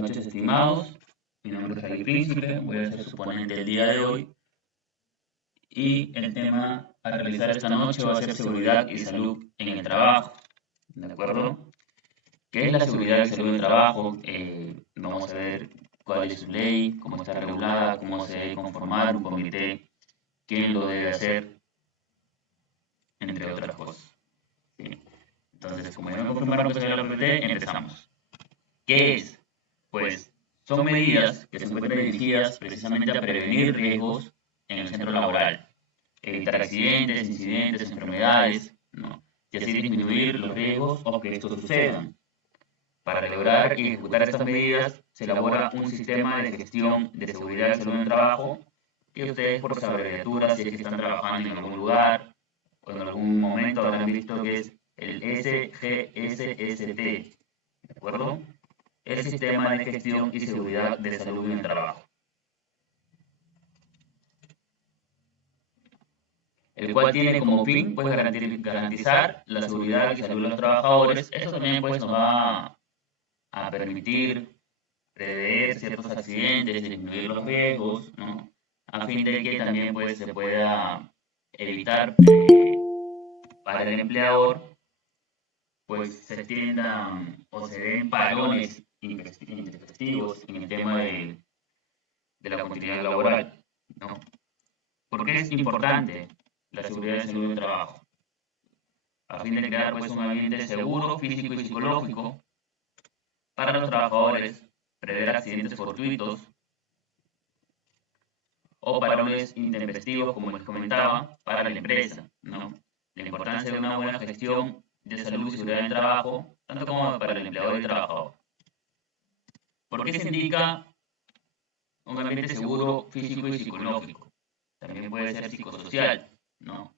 noches, estimados. Mi nombre es Javier Príncipe, voy a ser su ponente el día de hoy y el tema a realizar esta noche va a ser seguridad y salud en el trabajo. ¿De acuerdo? ¿Qué es la seguridad y salud en el trabajo? Vamos a ver cuál es su ley, cómo está regulada, cómo se debe conformar un comité, quién lo debe hacer, entre otras cosas. ¿Sí? Entonces, como ya me confirmaron que soy la comité, empezamos. ¿Qué es? Pues son medidas que se encuentran dirigidas precisamente a prevenir riesgos en el centro laboral, evitar accidentes, incidentes, enfermedades, ¿no? Y así disminuir los riesgos o que estos sucedan. Para lograr y ejecutar estas medidas se elabora un sistema de gestión de seguridad y salud en el trabajo que ustedes por sus abreviaturas, si es que están trabajando en algún lugar o en algún momento habrán visto que es el SGSST, ¿de acuerdo? El Sistema de Gestión y Seguridad de Salud en el Trabajo, el cual tiene como fin pues, garantizar la seguridad y salud de los trabajadores. Eso también pues, nos va a permitir prever ciertos accidentes, disminuir los riesgos, ¿no? A fin de que también pues, se pueda evitar para el empleador pues se extiendan o se den parones intempestivos en el tema de la continuidad laboral, ¿no? ¿Por qué es importante la seguridad y salud del trabajo? A fin de crear pues, un ambiente seguro, físico y psicológico para los trabajadores, prever accidentes fortuitos o parones intempestivos, como les comentaba, para la empresa, ¿no? La importancia de una buena gestión de salud y seguridad del trabajo, tanto como para el empleador y el trabajador. ¿Por qué se indica un ambiente seguro, físico y psicológico? También puede ser psicosocial, ¿no?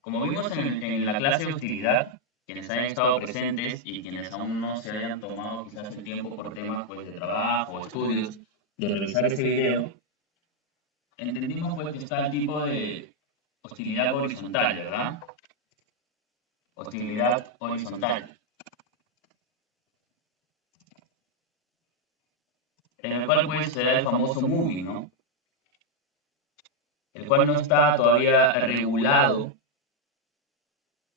Como vimos en la clase de hostilidad, quienes hayan estado presentes y quienes aún no se hayan tomado quizás el tiempo por temas pues, de trabajo o estudios, de revisar ese video, entendimos pues, que está el tipo de hostilidad horizontal, ¿verdad? Hostilidad horizontal, en el cual pues se da el famoso moving, ¿no? El cual no está todavía regulado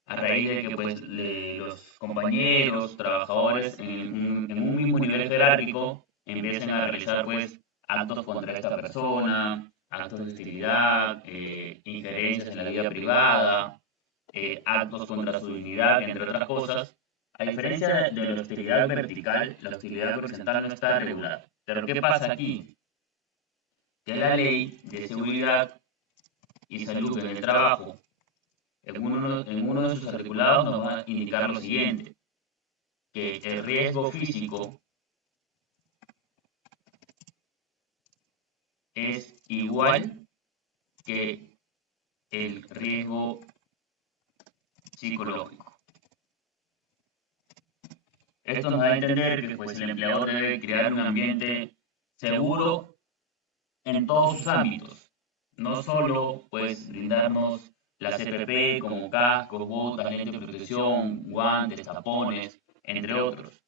a raíz de que pues, los compañeros, trabajadores en un mismo nivel jerárquico empiecen a realizar pues, actos contra esta persona, actos de hostilidad, injerencias en la vida privada, actos contra su dignidad, entre otras cosas. A diferencia de la hostilidad vertical, la hostilidad horizontal no está regulada. Pero ¿qué pasa aquí? Que la ley de seguridad y salud en el trabajo en uno de sus articulados nos va a indicar lo siguiente, que el riesgo físico es igual que el riesgo psicológico. Esto nos da a entender que pues, el empleador debe crear un ambiente seguro en todos sus ámbitos, no solo pues, brindarnos la CPP como cascos, botas, lentes de protección, guantes, tapones, entre otros,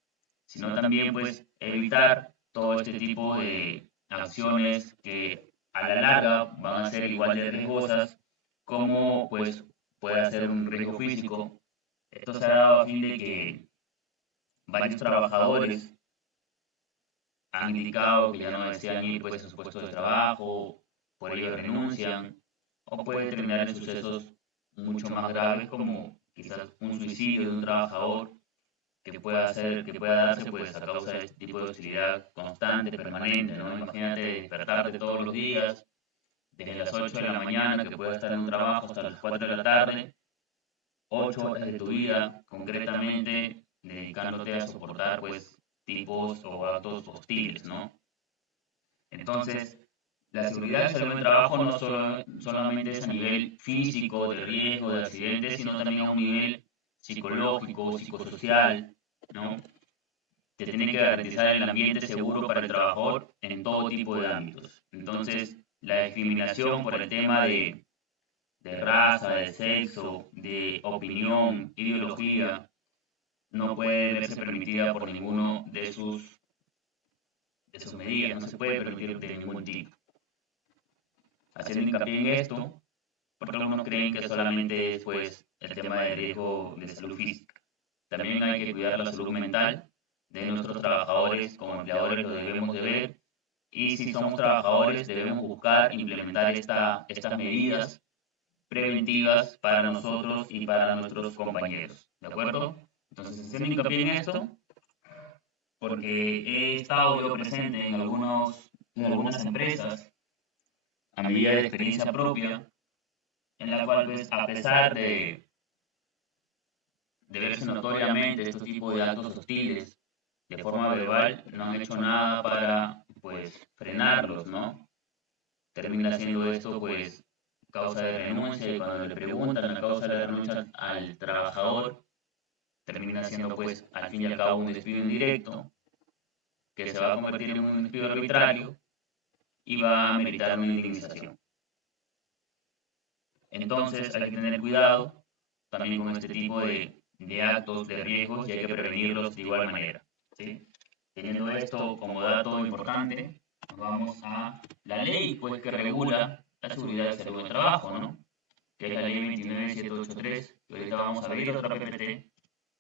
sino también pues evitar todo este tipo de acciones que a la larga van a ser igual de riesgosas como pues puede ser un riesgo físico. Esto se ha dado a fin de que varios trabajadores han indicado que ya no desean ir pues, a su puesto de trabajo, por ello renuncian, o puede terminar en sucesos mucho más graves como quizás un suicidio de un trabajador que pueda darse pues a causa de este tipo de hostilidad constante, permanente, ¿no? Imagínate despertarte todos los días, desde las 8 de la mañana, que puedas estar en un trabajo hasta las 4 de la tarde, 8 horas de tu vida concretamente dedicándote a soportar pues tipos o actos hostiles, ¿no? Entonces, la seguridad y salud en el trabajo no solamente es a nivel físico, de riesgo, de accidentes, sino también a un nivel psicológico, psicosocial, ¿no? Se tiene que garantizar el ambiente seguro para el trabajador en todo tipo de ámbitos. Entonces, la discriminación por el tema de raza, de sexo, de opinión, ideología, no puede verse permitida por ninguno de sus sus medidas, no se puede permitir de ningún tipo. Haciendo hincapié en esto, porque algunos creen que solamente es pues, el tema de riesgo de salud física. También hay que cuidar la salud mental de nuestros trabajadores. Como empleadores lo debemos de ver, y si somos trabajadores debemos buscar implementar estas medidas preventivas para nosotros y para nuestros compañeros, ¿de acuerdo? Entonces, haciendo hincapié en esto, porque he estado yo presente en algunas empresas, a medida de experiencia propia, en la cual, pues, a pesar de verse notoriamente estos tipos de actos hostiles de forma verbal, no han hecho nada para, pues, frenarlos, ¿no? Termina siendo esto, pues, causa de renuncia, y cuando le preguntan la causa de la renuncia al trabajador, termina siendo, pues, al fin y al cabo un despido indirecto, que se va a convertir en un despido arbitrario y va a meritar una indemnización. Entonces hay que tener cuidado también con este tipo de actos, de riesgos, y hay que prevenirlos de igual manera, ¿sí? Teniendo esto como dato importante, nos vamos a la ley, pues, que regula la seguridad y salud del trabajo, ¿no? Que es la ley 29783, que ahorita vamos a abrir otra PPT.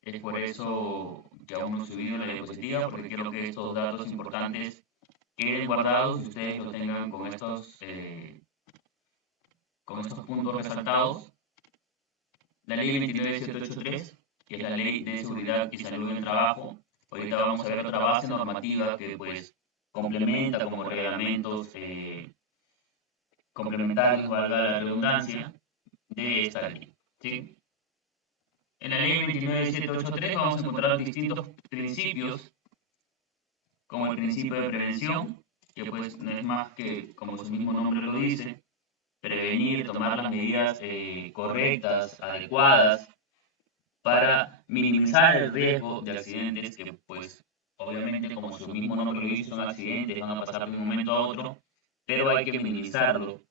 Es por eso que aún no he subido la diapositiva, porque quiero que estos datos importantes queden guardados y ustedes lo tengan con estos puntos resaltados. La ley 29783, que es la ley de seguridad y salud en el trabajo. Ahorita vamos a ver otra base normativa que, pues, complementa como reglamentos complementarios, valga la redundancia, de esta ley, ¿sí? En la ley 29783 vamos a encontrar distintos principios, como el principio de prevención, que, pues, no es más que, como su mismo nombre lo dice, prevenir, tomar las medidas correctas, adecuadas, para minimizar el riesgo de accidentes que, pues, obviamente, como su mismo nombre lo dice, son accidentes, van a pasar de un momento a otro, pero hay que minimizarlo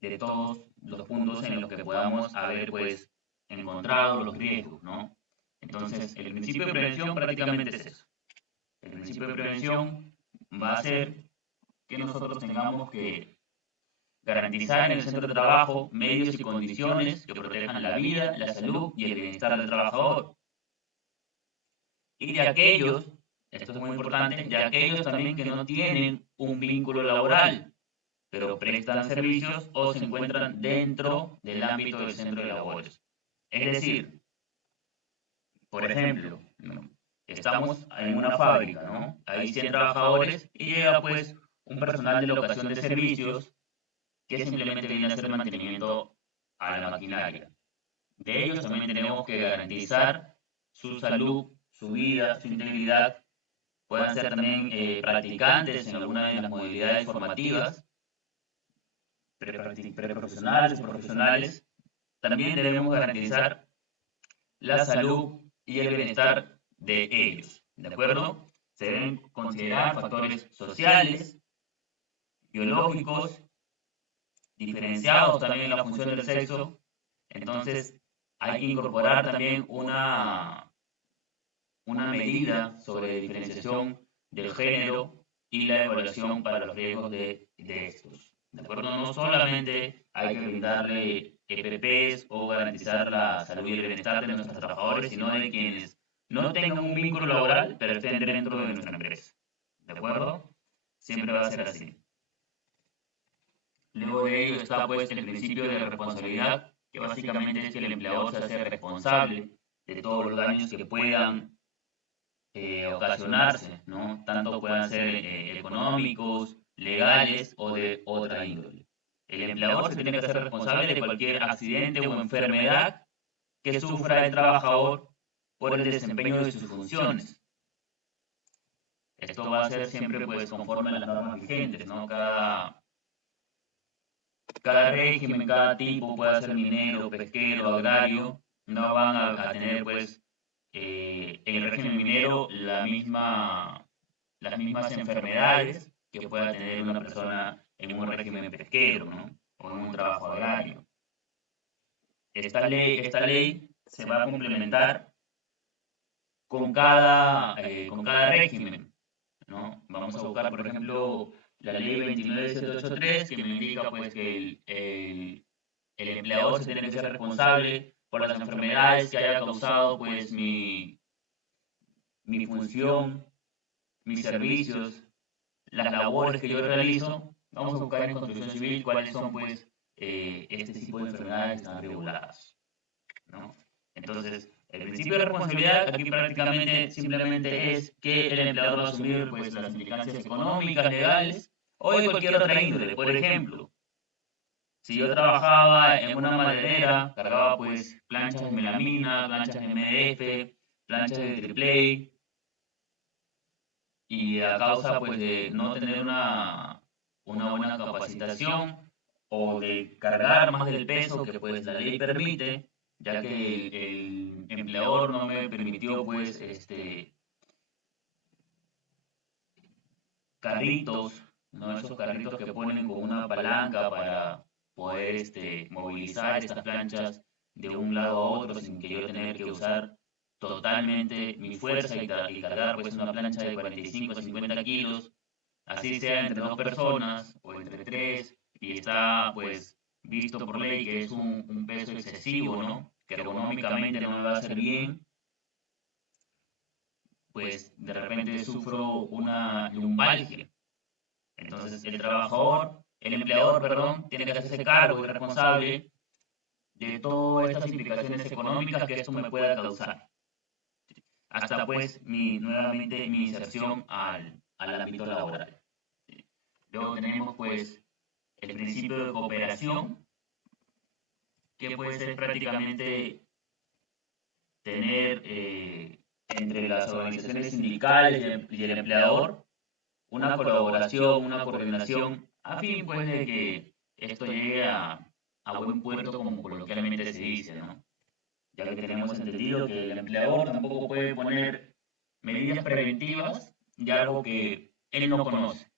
de todos los puntos en los que podamos haber, pues, encontrado los riesgos, ¿no? Entonces, el principio de prevención prácticamente es eso. El principio de prevención va a ser que nosotros tengamos que garantizar en el centro de trabajo medios y condiciones que protejan la vida, la salud y el bienestar del trabajador. Y de aquellos, esto es muy importante, de aquellos también que no tienen un vínculo laboral, pero prestan servicios o se encuentran dentro del ámbito del centro de labores. Es decir, por ejemplo, ¿no? Estamos en una fábrica, ¿no? Hay 100 trabajadores y llega, pues, un personal de locación de servicios que simplemente viene a hacer mantenimiento a la maquinaria. De ellos también tenemos que garantizar su salud, su vida, su integridad. Puedan ser también practicantes en alguna de las modalidades formativas, preprofesionales o profesionales. También debemos garantizar la salud y el bienestar de ellos, ¿de acuerdo? Se deben considerar factores sociales, biológicos, diferenciados también en la función del sexo. Entonces, hay que incorporar también una medida sobre diferenciación del género y la evaluación para los riesgos de estos. ¿De acuerdo? No solamente hay que brindarle EPPs o garantizar la salud y el bienestar de nuestros trabajadores, sino de quienes no tengan un vínculo laboral, pero estén dentro de nuestra empresa. ¿De acuerdo? Siempre va a ser así. Luego de ello está, pues, el principio de responsabilidad, que básicamente es que el empleador se hace responsable de todos los daños que puedan ocasionarse, ¿no? Tanto puedan ser económicos, legales o de otra índole. El empleador se tiene que hacer responsable de cualquier accidente o enfermedad que sufra el trabajador por el desempeño de sus funciones. Esto va a ser siempre, pues, conforme a las normas vigentes, ¿no? Cada régimen, cada tipo, puede ser minero, pesquero, agrario, no van a tener, pues, en el régimen minero las mismas enfermedades que pueda tener una persona en un régimen pesquero, ¿no? O en un trabajo agrario. Esta ley se va a complementar con cada régimen, ¿no? Vamos a buscar, por ejemplo, la ley 29783, que me indica pues que el empleador se tiene que ser responsable por las enfermedades que haya causado pues mi función, mis servicios, las labores que yo realizo. Vamos a buscar en construcción civil cuáles son pues este tipo de enfermedades que están reguladas, ¿no? Entonces, el principio de responsabilidad aquí prácticamente simplemente es que el empleador va a asumir pues las implicancias económicas, legales o de cualquier otra índole. Por ejemplo, si yo trabajaba en una maderera, cargaba pues planchas de melamina, planchas de MDF, planchas de triple y a causa pues de no tener una buena capacitación o de cargar más del peso que pues la ley permite, ya que el empleador no me permitió pues carritos, ¿no? Esos carritos que ponen con una palanca para poder movilizar estas planchas de un lado a otro sin que yo tener que usar totalmente mi fuerza y cargar pues una plancha de 45 o 50 kilos, así sea entre dos personas o entre tres, y está pues visto por ley que es un peso excesivo, ¿no? Que ergonómicamente no me va a hacer bien, pues de repente sufro una lumbalgia. Entonces, el empleador, perdón, tiene que hacerse cargo y responsable de todas estas implicaciones económicas que esto me pueda causar, hasta pues nuevamente mi inserción al ámbito laboral. Luego tenemos pues el principio de cooperación, que puede ser prácticamente tener entre las organizaciones sindicales y el empleador una colaboración, una coordinación, a fin pues de que esto llegue a buen puerto, como coloquialmente se dice, ¿no? Ya que tenemos entendido que el empleador tampoco puede poner medidas preventivas de algo que él no conoce,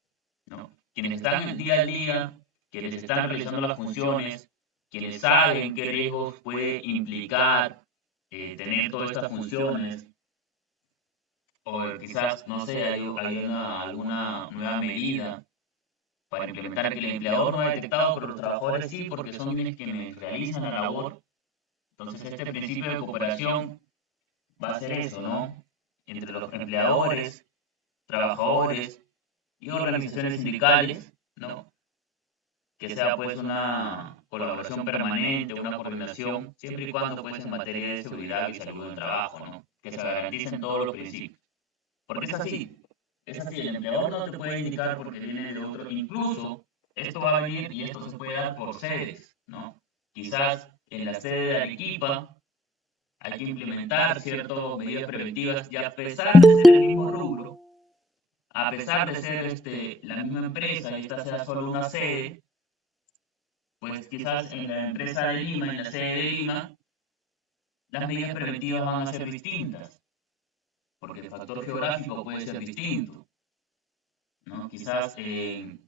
¿no? Quienes están en el día a día, quienes están realizando las funciones, quienes saben qué riesgos puede implicar tener todas estas funciones, o quizás, no sé, hay alguna nueva medida para implementar que el empleador no ha detectado, pero los trabajadores sí, porque son quienes realizan la labor. Entonces, este principio de cooperación va a ser eso, ¿no? Entre los empleadores, trabajadores y organizaciones sindicales, ¿no? Que sea pues una colaboración permanente, una coordinación, siempre y cuando pues en materia de seguridad y salud del trabajo, ¿no? Que se garanticen todos los principios. Porque es así, el empleador no te puede indicar porque viene de otro, incluso esto va a venir y esto se puede dar por sedes, ¿no? Quizás en la sede de Arequipa hay que implementar ciertas medidas preventivas y a pesar de ser el mismo rubro, a pesar de ser la misma empresa y esta sea solo una sede, pues quizás en la empresa de Lima, en la sede de Lima, las medidas preventivas van a ser distintas, porque el factor geográfico puede ser distinto, ¿no? Quizás si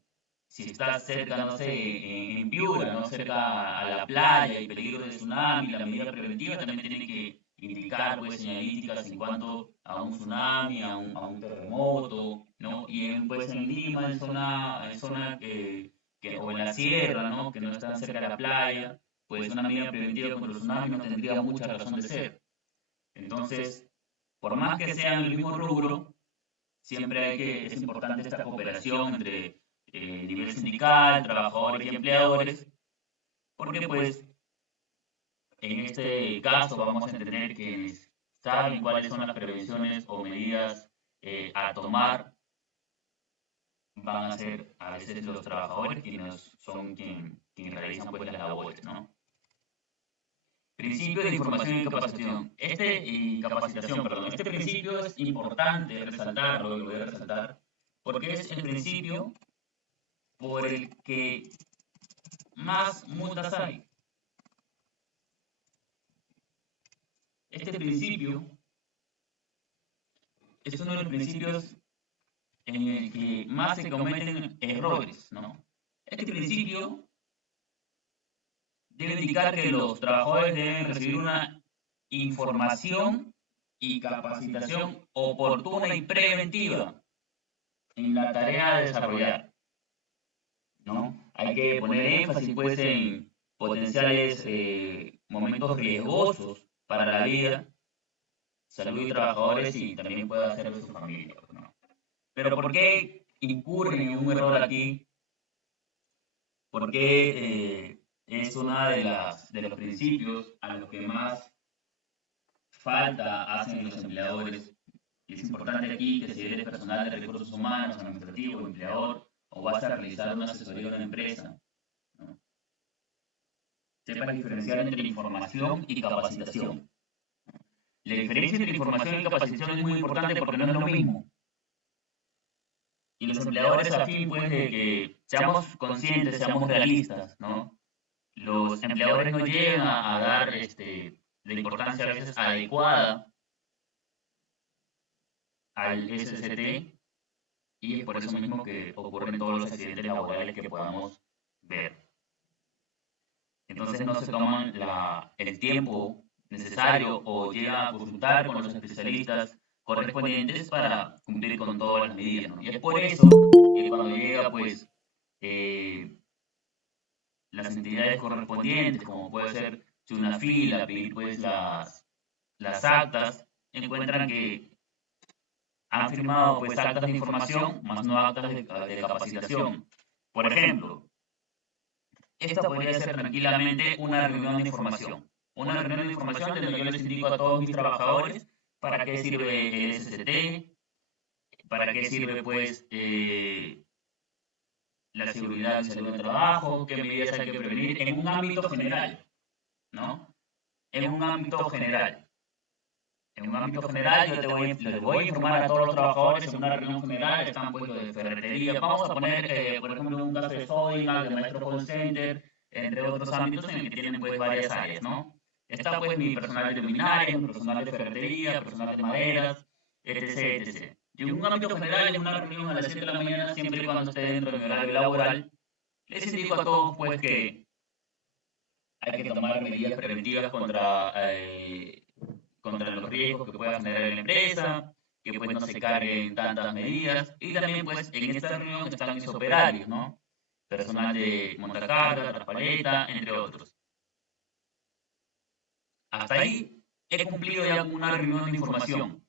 estás cerca, no sé, en Piura, ¿no? Cerca a la playa y peligro de tsunami, la medida preventiva también tiene que indicar pues señalísticas en cuanto a un tsunami, a un terremoto, ¿no? Y pues en Lima, en zona o en la sierra, ¿no? Que no están cerca de la playa, pues una medida preventiva contra el tsunami no tendría mucha razón de ser. Entonces, por más que sean el mismo rubro, siempre es importante esta cooperación entre nivel sindical, trabajadores y empleadores, porque pues en este caso vamos a entender que saben cuáles son las prevenciones o medidas a tomar, van a ser a veces los trabajadores quienes son quienes realizan pues las labores, ¿no? Principio de información y capacitación. Este principio es importante resaltarlo, y lo voy a resaltar, porque es el principio por el que más multas hay. Este principio es uno de los principios en el que más se cometen errores, ¿no? Este principio debe indicar que los trabajadores deben recibir una información y capacitación oportuna y preventiva en la tarea a desarrollar, ¿no? Hay que poner énfasis, pues, en potenciales momentos riesgosos para la vida, salud y trabajadores y también puede hacer de su familia, ¿no? Pero ¿por qué incurren en un error aquí? Porque es uno de los principios a los que más falta hacen los empleadores. Y es importante aquí que si eres personal de recursos humanos, administrativo, empleador, o vas a realizar una asesoría de una empresa, ¿no? Sepas diferenciar entre información y capacitación. La diferencia entre información y capacitación es muy importante porque no es lo mismo. Y los empleadores, a fin pues de que seamos conscientes, seamos realistas, ¿no? Los empleadores no llegan a dar la importancia a veces adecuada al SCT y es por eso mismo que ocurren todos los accidentes laborales que podamos ver. Entonces no se toman el tiempo necesario o llegan a consultar con los especialistas correspondientes para cumplir con todas las medidas, ¿no? Y es por eso que cuando llega pues eh, las entidades correspondientes, como puede ser Chunafil, pedir pues las actas, encuentran que han firmado pues actas de información, más no actas de capacitación. Por ejemplo, esta podría ser tranquilamente una reunión de información. Una reunión de información donde yo les indico a todos mis trabajadores para qué sirve el SCT, para qué sirve pues la seguridad y salud del trabajo, qué medidas hay que prevenir en un ámbito general, ¿no? En un ámbito general. En un ámbito general, les voy a informar a todos los trabajadores en una reunión general, están pues los de ferretería. Vamos a poner, por ejemplo, un caso de Sodimac, de Maestro Call Center, entre otros ámbitos en el que tienen pues varias áreas, ¿no? Está pues mi personal de luminarias, mi personal de ferretería, personal de maderas, etc, etc. Y en un ámbito general, en una reunión a las 7 de la mañana, siempre y cuando esté dentro de mi horario laboral, les indico a todos pues que hay que tomar medidas preventivas contra los riesgos que pueda generar en la empresa, que pues no se carguen tantas medidas. Y también pues en esta reunión están mis operarios, ¿no? Personal de montacarga, traspaleta, entre otros. Hasta ahí he cumplido ya con una reunión de información.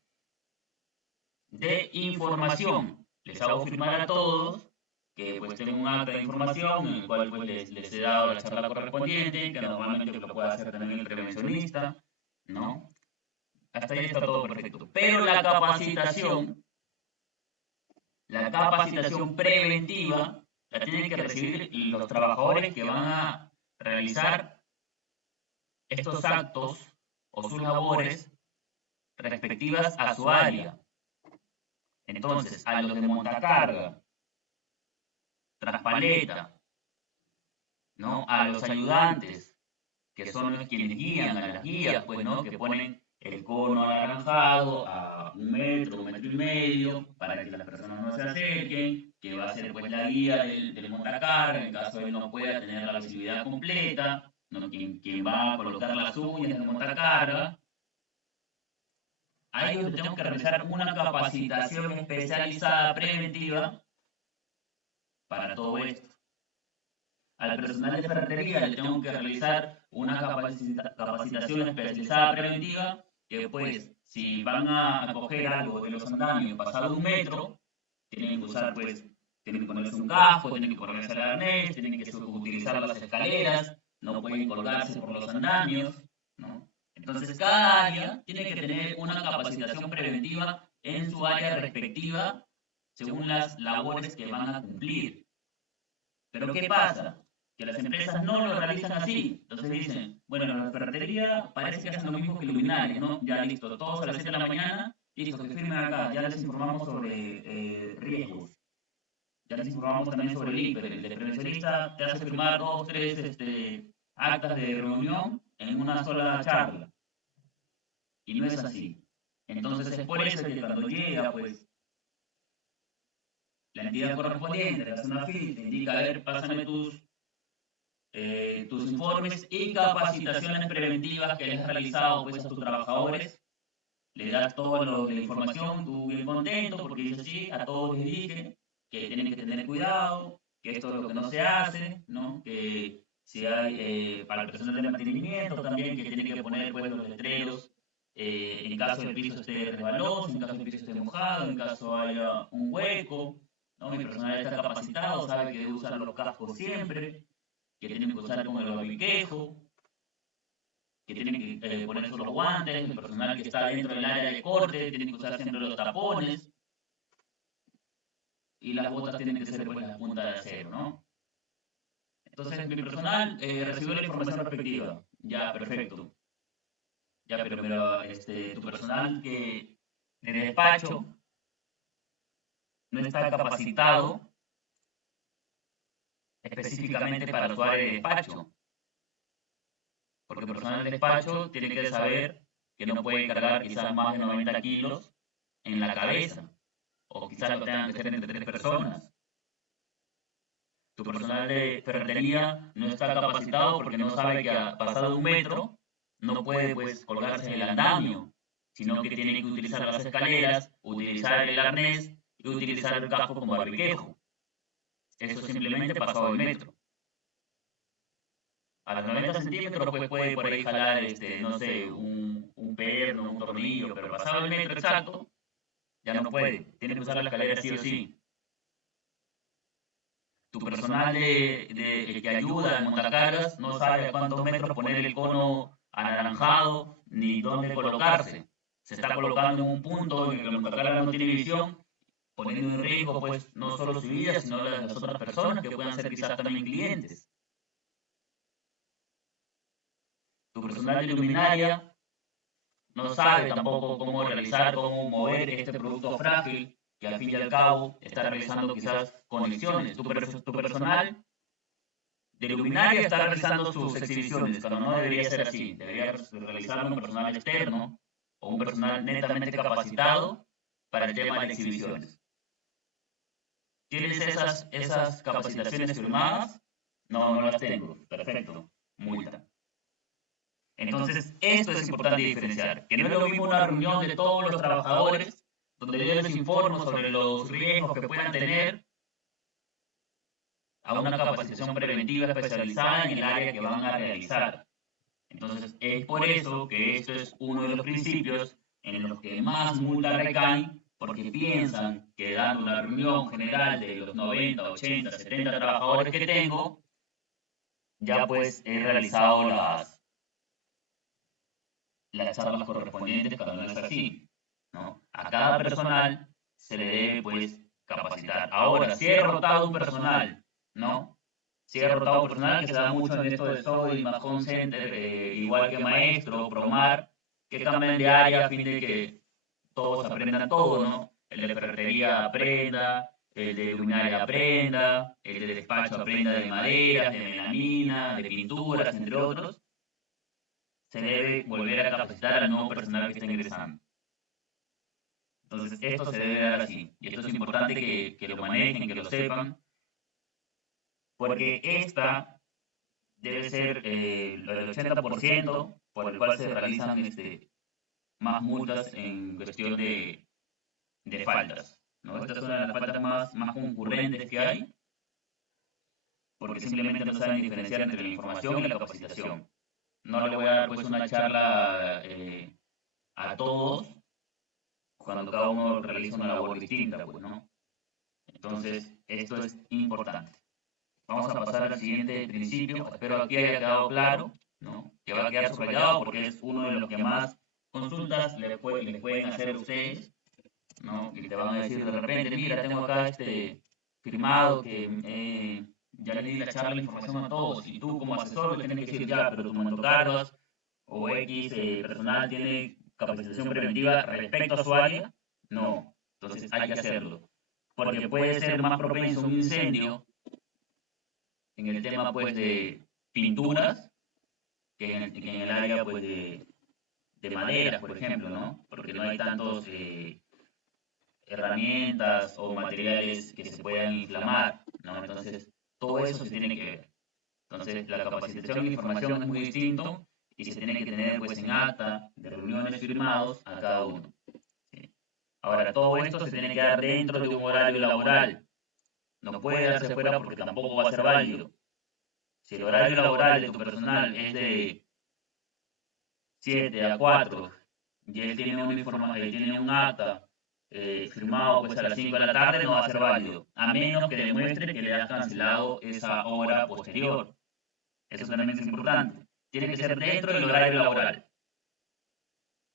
Les hago firmar a todos que pues tengo un acta de información en el cual pues les he dado la charla correspondiente, que normalmente lo puede hacer también el prevencionista, ¿no? Hasta ahí está todo perfecto. Pero la capacitación preventiva, la tienen que recibir los trabajadores que van a realizar estos actos o sus labores respectivas a su área. Entonces, a los de montacarga, traspaleta, ¿no? A los ayudantes, que son los quienes guían, a las guías, pues, ¿no? Que ponen el cono anaranjado a 1 metro, 1 metro y medio, para que las personas no se acerquen, que va a ser pues la guía del montacarga, en caso de él no pueda tener la visibilidad completa, ¿no? Quien va a colocar las uñas del montacarga. Ahí donde tengo que realizar una capacitación especializada preventiva para todo esto. Al personal de ferretería le tengo que realizar una capacitación especializada preventiva que pues si van a coger algo de los andamios pasado 1 metro, tienen que usar pues, tienen que ponerse un casco, tienen que ponerse el arnés, tienen que utilizar las escaleras, no pueden colgarse por los andamios, ¿no? Entonces cada área tiene que tener una capacitación preventiva en su área respectiva según las labores que van a cumplir. Pero ¿qué pasa? Que las empresas no lo realizan así. Entonces dicen, bueno, la ferretería parece que hacen lo mismo que luminarias, ¿no? Ya listo, todos a las 7 de la mañana, listo, que firmen acá, ya les informamos sobre riesgos. Ya les informamos también sobre el IPER. El prevencionista te hace firmar 2, 3 actas de reunión en una sola charla. Y no es así. Entonces es por eso que cuando llega, pues, la entidad correspondiente, la zona FIL, te indica, a ver, pásame tus informes y capacitaciones preventivas que les has realizado pues, a tus trabajadores, le das toda la información, tú bien contento, porque dices, sí, a todos les dije que tienen que tener cuidado, que esto es lo que no se hace, ¿no? Que si hay, para el personal de mantenimiento también, que tienen que poner pues, los letreros, en caso el piso esté resbaloso, en caso el piso esté mojado, en caso haya un hueco, ¿no? Mi personal está capacitado, sabe que debe usar los cascos siempre, que tienen que usar con el barbiquejo, que tienen que ponerse los guantes, el personal que está dentro del área de corte tiene que usar siempre los tapones y las botas tienen que ser pues las puntas de acero, ¿no? Entonces mi personal recibió la información respectiva. Ya, perfecto. Ya, pero tu personal que de despacho no está capacitado específicamente para su área de despacho, porque el personal de despacho tiene que saber que no puede cargar quizás más de 90 kilos en la cabeza, o quizás lo tengan que hacer entre tres personas. Tu personal de ferretería no está capacitado porque no sabe que a pasado un metro no puede pues colgarse del andamio, sino que tiene que utilizar las escaleras, utilizar el arnés y utilizar el casco como barbiquejo. Eso simplemente pasado el metro. A los 90 centímetros pues puede por ahí jalar, no sé, un perno, un tornillo, pero pasado el metro exacto, ya no puede. Tiene que usar la escalera sí o sí. Tu personal que ayuda en montacargas no sabe a cuántos metros poner el cono anaranjado ni dónde colocarse. Se está colocando en un punto en el que el montacargas no tiene visión, poniendo en riesgo pues no solo su vida, sino la de las otras personas que puedan ser quizás también clientes. Tu personal de luminaria no sabe tampoco cómo realizar, cómo mover este producto frágil que al fin y al cabo está realizando quizás conexiones. Tu personal de luminaria está realizando sus exhibiciones, cuando no debería ser así. Debería realizarlo un personal externo o un personal netamente capacitado para el tema de exhibiciones. ¿Tienes esas capacitaciones firmadas? No, no las tengo. Perfecto. Multa. Entonces, esto es importante diferenciar, que no es lo mismo una reunión de todos los trabajadores donde yo les informo sobre los riesgos que puedan tener a una capacitación preventiva especializada en el área que van a realizar. Entonces, es por eso que esto es uno de los principios en los que más multas recaen, porque piensan que dando una reunión general de los 90, 80, 70 trabajadores que tengo, ya pues he realizado las charlas correspondientes, cuando no es así, ¿no? A cada personal se le debe pues capacitar. Ahora, si he rotado un personal, ¿no? Si he rotado un personal que se da mucho en esto de Soy, Mahon Center, igual que Maestro, Promar, que cambian de área a fin de que todos aprendan todo, ¿no? El de ferretería aprenda, el de luminaria aprenda, el de despacho aprenda de maderas, de melamina, de pinturas, entre otros. Se debe volver a capacitar al nuevo personal que está ingresando. Entonces, esto se debe dar así. Y esto es importante que lo manejen, que lo sepan, porque esta debe ser el 80% por el cual se realizan más multas en cuestión de faltas, ¿no? Esta es una de las faltas más concurrentes que hay, porque simplemente no saben diferenciar entre la información y la capacitación. No le voy a dar pues una charla a todos cuando cada uno realiza una labor distinta, pues, ¿no? Entonces, esto es importante. Vamos a pasar al siguiente principio. Espero aquí haya quedado claro, ¿no? Que va a quedar subrayado porque es uno de los que más consultas le pueden hacer a ustedes, ¿no? Y te van a decir de repente, mira, tengo acá firmado que ya le di la charla la información a todos y tú como asesor le tienes que decir ya, pero tu montocargas o X personal tiene capacitación preventiva respecto a su área. No, entonces hay que hacerlo. Porque puede ser más propenso a un incendio en el tema pues de pinturas que en el área pues de maderas, por ejemplo, ¿no? Porque no hay tantos herramientas o materiales que se puedan inflamar, ¿no? Entonces, todo eso se tiene que ver. Entonces, la capacitación y la información es muy distinto y se tiene que tener pues en acta de reuniones firmados a cada uno. ¿Sí? Ahora, todo esto se tiene que dar dentro de un horario laboral. No puede darse fuera porque tampoco va a ser válido. Si el horario laboral de tu personal es de 7 a 4 y él tiene tiene un acta firmado pues a las 5 de la tarde, no va a ser válido, a menos que demuestre que le has cancelado esa hora posterior. Eso también es importante. Tiene que ser dentro del horario laboral.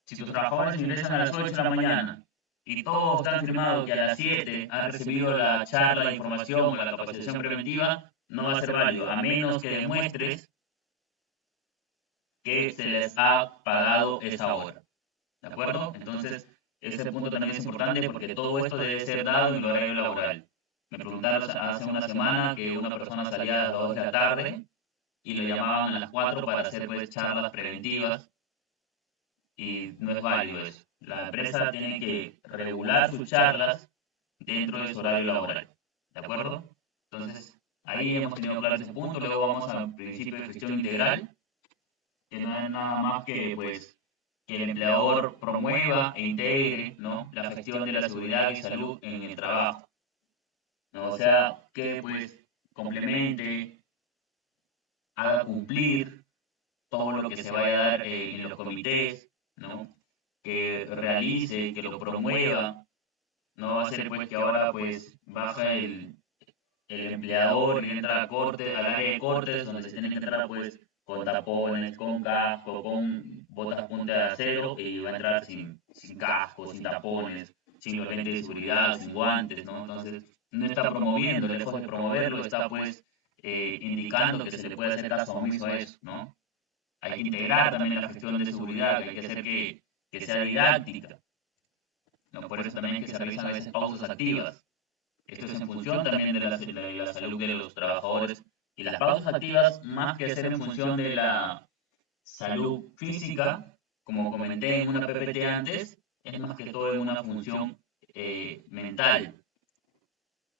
Si tus trabajadores ingresan a las 8 de la mañana y todos están firmados que a las 7 han recibido la charla, la información o la capacitación preventiva, no va a ser válido, a menos que demuestres que se les ha pagado esa hora. ¿De acuerdo? Entonces, ese punto también es importante porque todo esto debe ser dado en el horario laboral. Me preguntaron hace una semana que una persona salía a las 2 de la tarde y lo llamaban a las 4 para hacer pues charlas preventivas y no es válido eso. La empresa tiene que regular sus charlas dentro de su horario laboral. ¿De acuerdo? Entonces, ahí hemos tenido claro ese punto. Luego vamos al principio de gestión integral, que no es nada más que pues que el empleador promueva e integre, ¿no?, la gestión de la seguridad y salud en el trabajo, ¿no? O sea, que pues complemente, haga cumplir todo lo que se vaya a dar en los comités, ¿no?, que realice, que lo promueva. No va a ser pues que ahora pues baja el empleador y entra a corte, al área de cortes, donde se tiene que entrar pues con tapones, con casco, con botas punta de acero, y va a entrar sin casco, sin tapones, sin los lentes de seguridad, sin guantes, ¿no? Entonces, no está promoviendo, lejos de promoverlo, está pues indicando que se le puede hacer caso omiso a eso, ¿no? Hay que integrar también la gestión de seguridad, que hay que hacer que sea didáctica, ¿no? Por eso también es que se realizan a veces pausas activas. Esto es en función también de la salud de los trabajadores. Y las pausas activas, más que ser en función de la salud física, como comenté en una PPT antes, es más que todo en una función mental.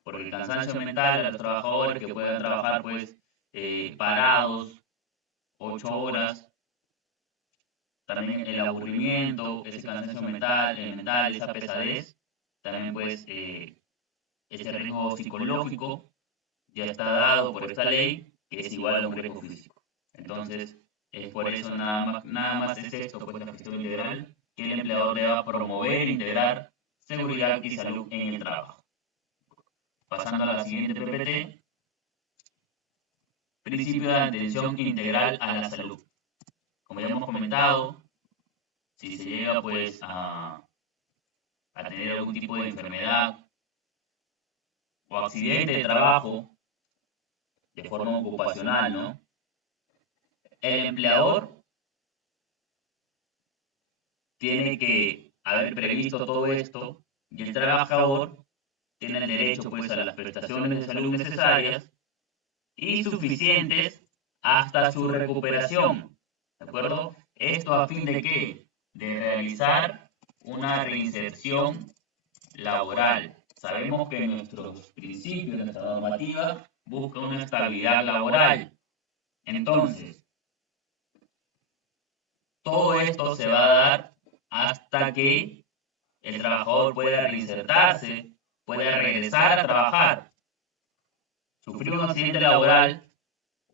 Por el cansancio mental a los trabajadores que puedan trabajar pues parados 8 horas, también el aburrimiento, ese cansancio mental, esa pesadez, también pues ese riesgo psicológico ya está dado por esta ley, que es igual a un riesgo físico. Entonces, es por eso nada más es esto, pues la gestión integral, que el empleador deba promover e integrar seguridad y salud en el trabajo. Pasando a la siguiente PPT, principio de atención integral a la salud. Como ya hemos comentado, si se llega pues a tener algún tipo de enfermedad o accidente de trabajo de forma ocupacional, ¿no?, el empleador tiene que haber previsto todo esto y el trabajador tiene el derecho pues a las prestaciones de salud necesarias y suficientes hasta su recuperación. ¿De acuerdo? ¿Esto a fin de qué? De realizar una reinserción laboral. Sabemos que nuestros principios, nuestra normativa, busca una estabilidad laboral. Entonces, todo esto se va a dar hasta que el trabajador pueda reinsertarse, pueda regresar a trabajar. Sufrir un accidente laboral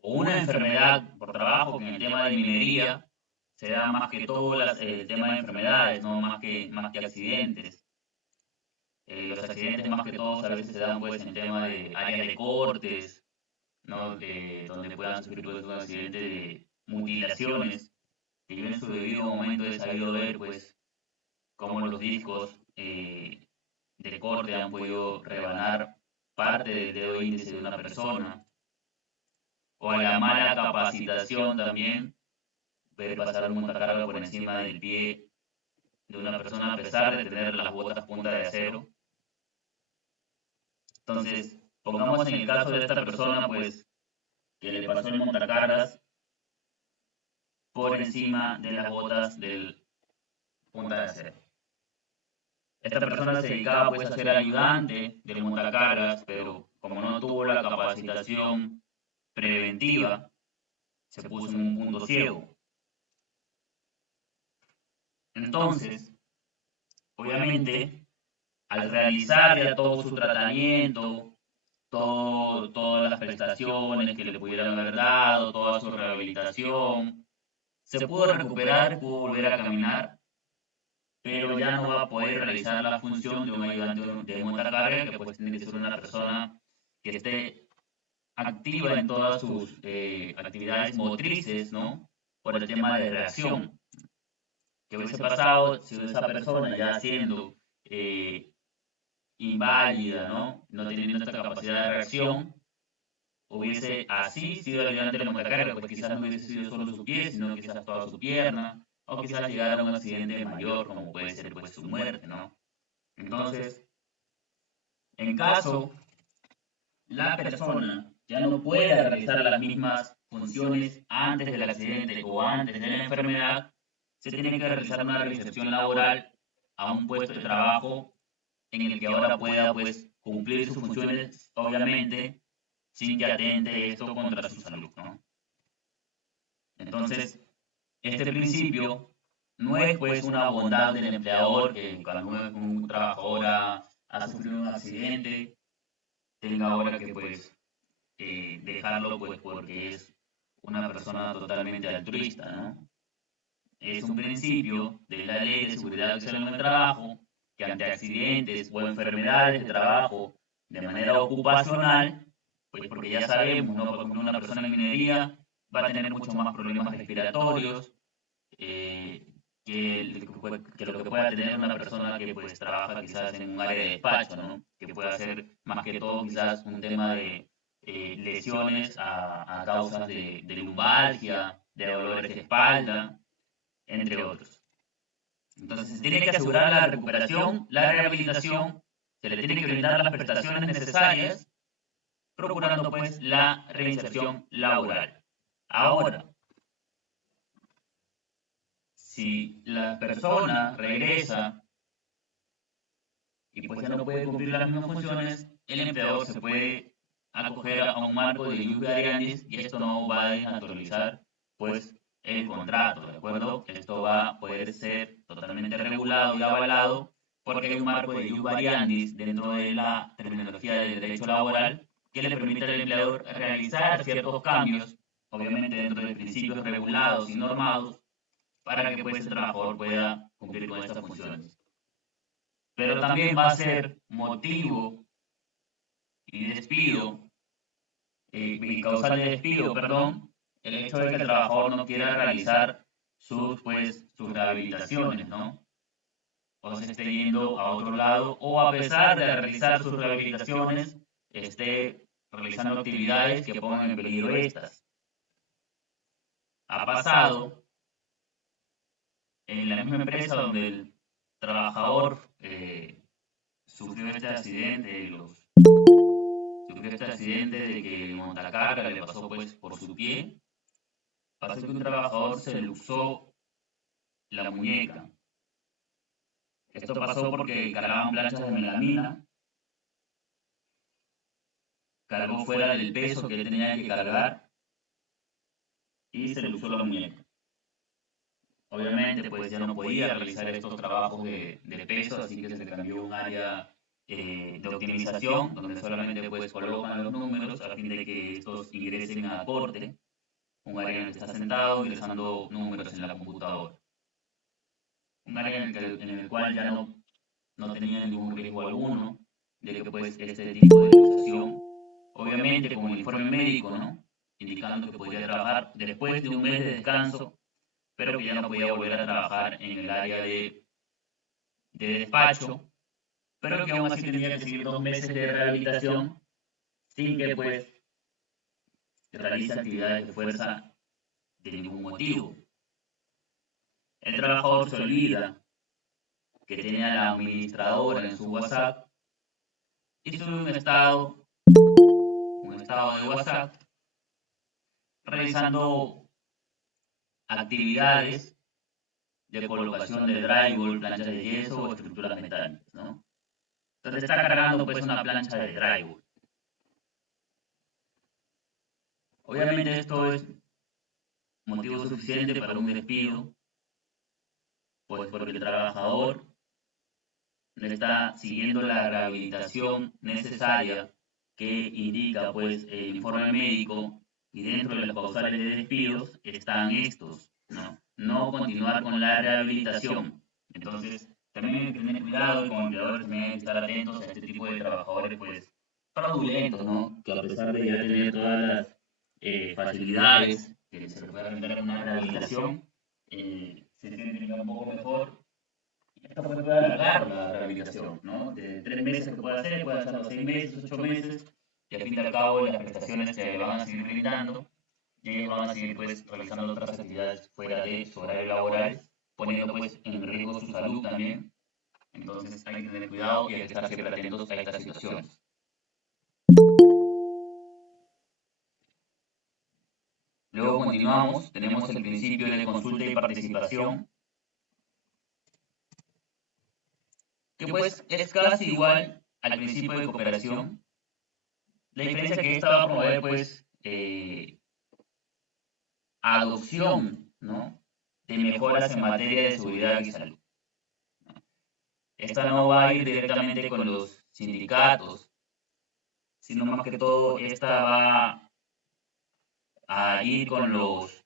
o una enfermedad por trabajo, que en el tema de minería se da más que todo el tema de enfermedades, no más que accidentes. Los accidentes más que todos a veces se dan pues en el tema de áreas de cortes, ¿no?, donde puedan sufrir pues, un accidente de mutilaciones, que yo en su debido momento he sabido ver pues cómo los discos de corte han podido rebanar parte del dedo índice de una persona, o a la mala capacitación también, ver pasar un montacarga por encima del pie de una persona a pesar de tener las botas punta de acero. Entonces, pongamos en el caso de esta persona, pues, que le pasó el montacargas por encima de las botas del punta de acero. Esta persona se dedicaba pues a ser ayudante del montacargas, pero como no tuvo la capacitación preventiva, se puso en un punto ciego. Entonces, obviamente, al realizar ya todo su tratamiento, todas las prestaciones que le pudieran haber dado, toda su rehabilitación, se pudo recuperar, pudo volver a caminar, pero ya no va a poder realizar la función de un ayudante de montacarga, que pues tiene que ser una persona que esté activa en todas sus actividades motrices, ¿no? Por el tema de reacción. ¿Qué hubiese pasado si esa persona ya siendo eh, inválida, ¿no? No teniendo esta capacidad de reacción, hubiese así sido ayudante de la montacarga, pues quizás no hubiese sido solo su pie, sino quizás toda su pierna, o quizás llegara a un accidente mayor, como puede ser pues su muerte, ¿no? Entonces, en caso la persona ya no pueda realizar las mismas funciones antes del accidente o antes de la enfermedad, se tiene que realizar una reinserción laboral a un puesto de trabajo en el que ahora pueda pues cumplir sus funciones, obviamente, sin que atente esto contra su salud, ¿no? Entonces, este principio no es pues una bondad del empleador que cuando un trabajador ha sufrido un accidente, tenga ahora que pues dejarlo pues porque es una persona totalmente altruista, ¿no? Es un principio de la ley de seguridad social en el trabajo que ante accidentes o enfermedades de trabajo de manera ocupacional, pues porque ya sabemos, ¿no? Por ejemplo, una persona en minería va a tener muchos más problemas respiratorios eh, que lo que pueda tener una persona que pues trabaja quizás en un área de despacho, ¿no? Que pueda ser más que todo quizás un tema de lesiones a causas de lumbalgia, de dolores de espalda, entre otros. Entonces se tiene que asegurar la recuperación, la rehabilitación, se le tiene que brindar las prestaciones necesarias, procurando pues la reinserción laboral. Ahora, si la persona regresa y pues ya no puede cumplir las mismas funciones, el empleador se puede acoger a un marco de ius variandis y esto no va a desnaturalizar pues el contrato, ¿de acuerdo? Esto va a poder ser totalmente regulado y avalado porque hay un marco de ius variandis dentro de la terminología del derecho laboral que le permite al empleador realizar ciertos cambios, obviamente dentro de principios regulados y normados, para que pues el trabajador pueda cumplir con estas funciones. Pero también va a ser motivo y despido, y causal de despido, perdón, el hecho de que el trabajador no quiera realizar sus rehabilitaciones, ¿no? O se esté yendo a otro lado, o a pesar de realizar sus rehabilitaciones, esté realizando actividades que pongan en peligro estas. Ha pasado en la misma empresa donde el trabajador sufrió este accidente, sufrió este accidente de que el montacarga le pasó pues por su pie, pasó que un trabajador se luxó la muñeca. Esto pasó porque cargaban planchas de melamina, cargó fuera del peso que él tenía que cargar y se luxó la muñeca. Obviamente pues ya no podía realizar estos trabajos de peso, así que se le cambió un área de optimización, donde solamente pues colocan los números a fin de que estos ingresen a corte, un área en el que está sentado ingresando números en la computadora. Un área en el cual ya no tenía ningún riesgo alguno de que pues este tipo de luxación, obviamente con el informe médico, ¿no? Indicando que podría trabajar después de un mes de descanso, pero que ya no podía volver a trabajar en el área de despacho, pero que aún así tendría que seguir 2 meses de rehabilitación sin que pues realice actividades de fuerza de ningún motivo. El trabajador se olvida que tiene a la administradora en su WhatsApp y sube un estado de WhatsApp realizando actividades de colocación de drywall, planchas de yeso o estructuras metálicas, ¿no? Entonces está cargando pues una plancha de drywall. Obviamente esto es motivo suficiente para un despido, pues porque el trabajador no está siguiendo la rehabilitación necesaria que indica pues el informe médico, y dentro de las causales de despidos están estos, ¿no? No continuar con la rehabilitación. Entonces, también hay que tener cuidado, y como empleadores también hay que estar atentos a este tipo de trabajadores pues fraudulentos, ¿no? Que a pesar de ya tener todas las facilidades que se les puede brindar una rehabilitación, se sienten un poco mejor. Esto puede alargar la rehabilitación, ¿no? De 3 meses que puede hacer los 6 meses, 8 meses, y al fin y al cabo las prestaciones se van a seguir brindando, y ellos van a seguir pues realizando otras actividades fuera de su horario laboral, poniendo pues en riesgo su salud también. Entonces hay que tener cuidado y hay que estar siempre atentos a estas situaciones. Luego continuamos, tenemos el principio de consulta y participación, que pues es casi igual al principio de cooperación. La diferencia es que esta va a promover pues adopción, ¿no?, de mejoras en materia de seguridad y salud. Esta no va a ir directamente con los sindicatos, sino más que todo esta va a ir con los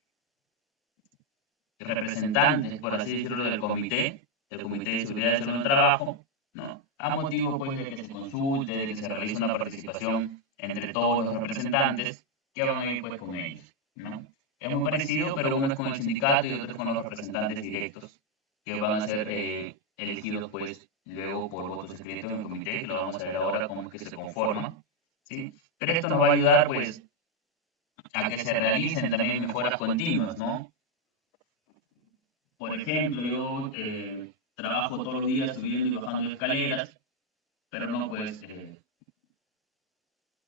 representantes, por así decirlo, del Comité de Seguridad y Salud en el Trabajo, ¿no? A motivo pues de que se consulte, de que se realice una participación entre todos los representantes que van a ir pues con ellos, ¿no? Es muy parecido, pero uno es con el sindicato y otro es con los representantes directos, que van a ser elegidos pues luego por voto secreto en el comité, que lo vamos a ver ahora cómo es que se conforma, ¿sí? Pero esto nos va a ayudar pues a que se realicen también mejoras continuas, ¿no? Por ejemplo, yo trabajo todos los días subiendo y bajando escaleras, pero no pues,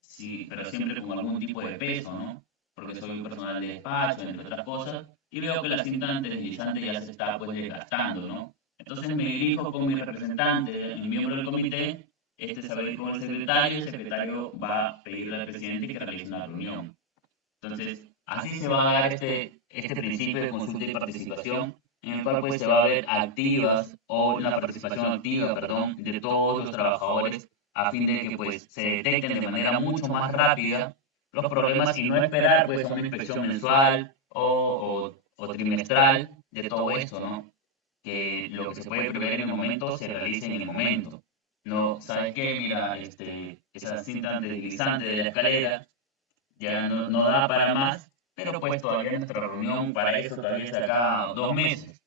sí, pero siempre con algún tipo de peso, ¿no? Porque soy un personal de despacho, entre otras cosas, y veo que la cinta antideslizante ya se está pues desgastando, ¿no? Entonces me dirijo con mi representante, el miembro del comité, este se va a ir con el secretario, y el secretario va a pedirle al presidente que realice una reunión. Entonces, así se va a dar este principio de consulta y participación, en el cual pues se va a ver activas o una participación activa, perdón, de todos los trabajadores, a fin de que pues se detecten de manera mucho más rápida los problemas, y no esperar pues a una inspección mensual o trimestral de todo esto, ¿no? Que lo que se puede prever en el momento se realice en el momento. No, ¿sabes qué? Mira, esa cinta deslizante de la escalera ya no da para más, pero pues todavía nuestra reunión para eso todavía es de acá 2 meses.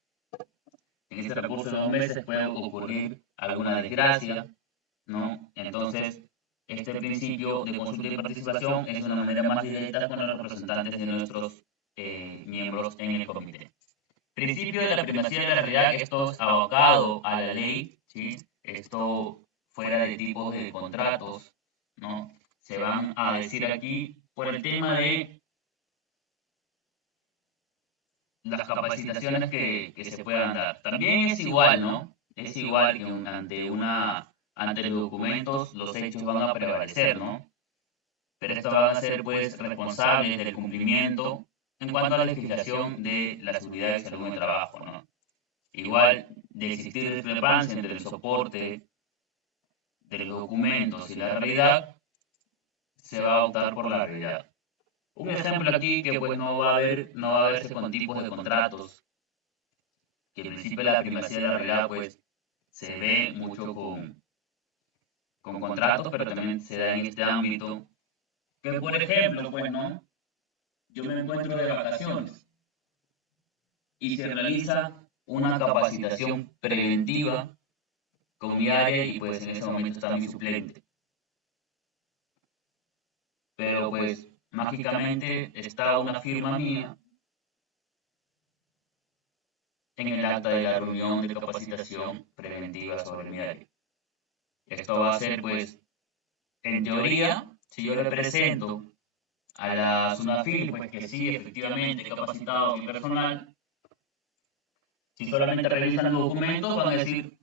En ese recurso de 2 meses puede ocurrir alguna desgracia, ¿no? Entonces, este principio de consulta y participación es una manera más directa con los representantes de nuestros miembros en el comité. Principio de la primacía de la realidad, esto es abocado a la ley, ¿sí? Esto fuera de tipos de contratos, ¿no? Se van a decir aquí por el tema de las capacitaciones que se puedan dar. También es igual, ¿no? Es igual que ante los documentos los hechos van a prevalecer, ¿no? Pero estos van a ser pues responsables del cumplimiento en cuanto a la legislación de la seguridad y salud en el trabajo, ¿no? Igual, de existir discrepancia entre el soporte de los documentos y la realidad, se va a optar por la realidad. Un ejemplo aquí que pues no va a verse con tipos de contratos, que en principio la primacía de la realidad pues se ve mucho con contratos, pero también se da en este ámbito, que por ejemplo, pues no, yo me encuentro de vacaciones y se realiza una capacitación preventiva con mi área, y pues en ese momento está mi suplente. Pero pues mágicamente está una firma mía en el acta de la reunión de capacitación preventiva sobre mi área. Esto va a ser pues, en teoría, si yo le presento a la SUNAFIL, pues que sí, efectivamente, he capacitado a mi personal, si solamente revisan los documentos van a decir,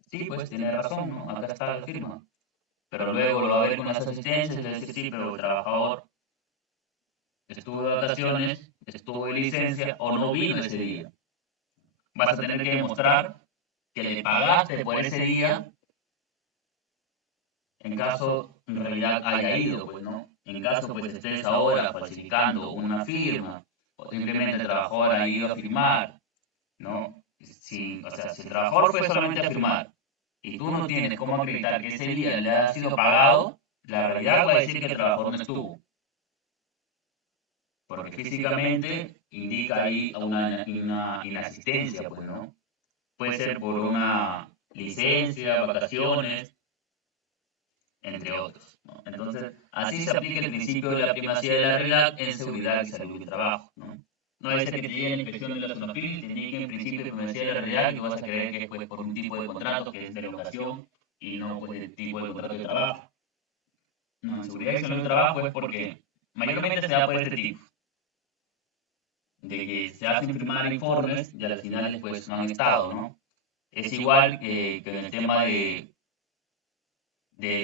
sí, pues tiene razón, ¿no? Acá está la firma. Pero luego lo va a ver con las asistencias y le decir, sí, pero el trabajador estuvo de vacaciones, estuvo de licencia o no vino ese día. vas a tener que demostrar que le pagaste por ese día en caso en realidad haya ido, pues, ¿no? En caso, pues, estés ahora falsificando una firma, o simplemente el trabajador ha ido a firmar, ¿no? Si, o sea, si el trabajador fue solamente a firmar y tú no tienes cómo acreditar que ese día le ha sido pagado, la realidad va a decir que el trabajador no estuvo, porque físicamente indica ahí una inasistencia, pues, ¿no? Puede ser por una licencia, vacaciones, entre otros, ¿no? Entonces, así se aplica el principio de la primacía de la realidad en seguridad y salud del trabajo, ¿no? No es que te llegue la inspección de la SONAFIL, te indique en principio de primacía de la realidad y vas a creer que es pues, por un tipo de contrato que es de locación y no pues, de tipo de contrato de trabajo. No, en seguridad y salud del trabajo es porque mayormente se da por este tipo, de que se hacen firmar informes y al final pues no han estado, ¿no? Es igual que en el tema de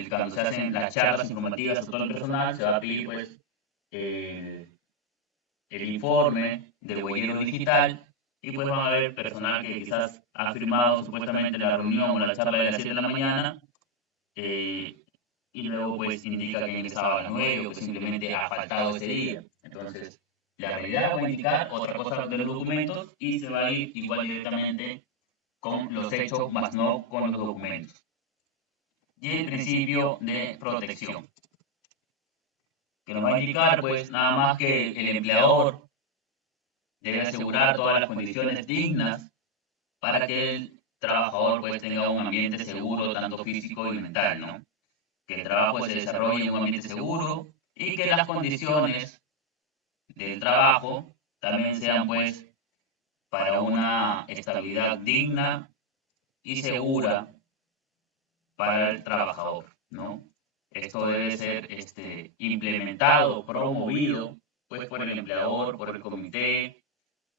cuando se hacen las charlas informativas a todo el personal, se va a pedir pues el, el informe del huellero digital y pues van a haber personal que quizás ha firmado supuestamente la reunión o la charla de las 7 de la mañana eh, y luego pues indica que ingresaba a las 9 o que simplemente ha faltado ese día. Entonces, la realidad va a indicar otra cosa de los documentos y se va a ir igual directamente con los hechos, más no con los documentos. Y el principio de protección, que nos va a indicar pues nada más que el empleador debe asegurar todas las condiciones dignas para que el trabajador pues tenga un ambiente seguro tanto físico y mental, ¿no? Que el trabajo se desarrolle en un ambiente seguro y que las condiciones del trabajo también sean pues para una estabilidad digna y segura para el trabajador, ¿no? Esto debe ser implementado, promovido, pues por el empleador, por el comité.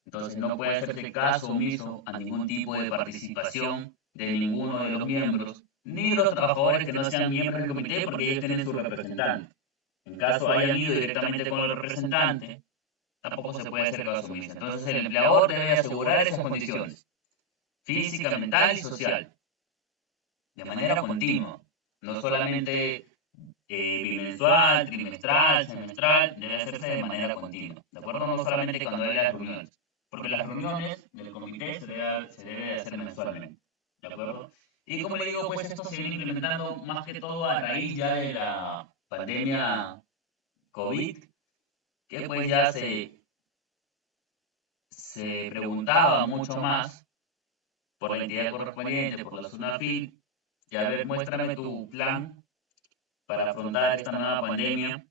Entonces no puede hacerse caso omiso a ningún tipo de participación de ninguno de los miembros, ni de los trabajadores que no sean miembros del comité porque ellos tienen su representante. En caso hayan ido directamente con el representante, tampoco se puede hacer caso omiso. Entonces el empleador debe asegurar esas condiciones, física, mental y social, de manera continua, no solamente bimensual, trimestral, semestral, debe hacerse de manera continua, ¿de acuerdo? No solamente cuando hay las reuniones, porque las reuniones del comité se debe hacer mensualmente, ¿de acuerdo? Y como le digo, pues esto se viene implementando más que todo a raíz ya de la pandemia COVID, que pues ya se preguntaba mucho más por la entidad correspondiente, por la SUNAFIL, y a ver, muéstrame tu plan para afrontar esta nueva pandemia,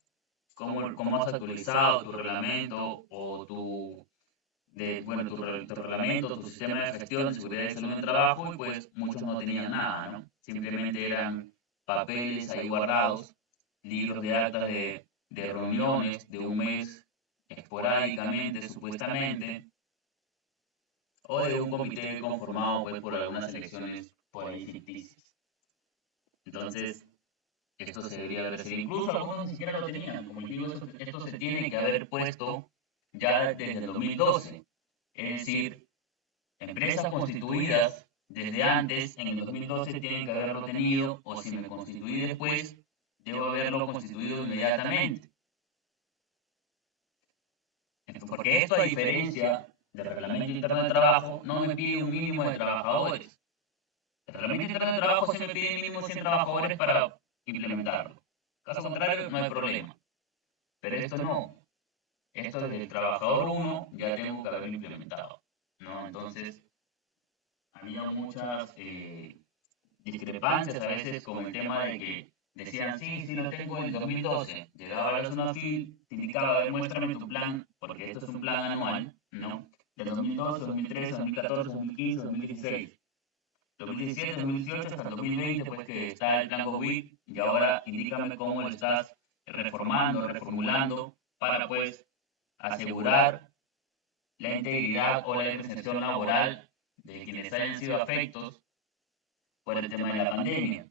cómo has actualizado tu reglamento o bueno, tu reglamento, tu sistema de gestión de seguridad y salud en el trabajo, y pues muchos no tenían nada, ¿no? Simplemente eran papeles ahí guardados, libros de actas de reuniones de un mes esporádicamente, supuestamente, o de un comité conformado pues por algunas elecciones por ahí ficticias. Entonces, esto se debería haber sido, incluso algunos ni siquiera lo tenían, como digo, esto se tiene que haber puesto ya desde el 2012, es decir, empresas constituidas desde antes, en el 2012 tienen que haberlo tenido, o si me constituí después, debo haberlo constituido inmediatamente. Porque esto, a diferencia del reglamento interno de trabajo, no me pide un mínimo de trabajadores. El reglamento interno de trabajo se me pide mínimo 100 trabajadores para implementarlo. Caso contrario, no hay problema. Pero esto no. Esto desde el trabajador 1 ya tengo que haberlo implementado, ¿no? Entonces, había muchas discrepancias a veces con el tema de que decían, sí, sí, lo tengo en el 2012. Llegaba a la SUNAFIL, te indicaba, a ver, muéstrame tu plan, porque esto es un plan anual, ¿no? Del 2012, 2013, 2014, 2015, 2016. 2017, 2018 hasta el 2020, pues que está el plan COVID, y ahora indícame cómo lo estás reformando, reformulando, para pues asegurar la integridad o la inserción laboral de quienes hayan sido afectos por el tema de la pandemia.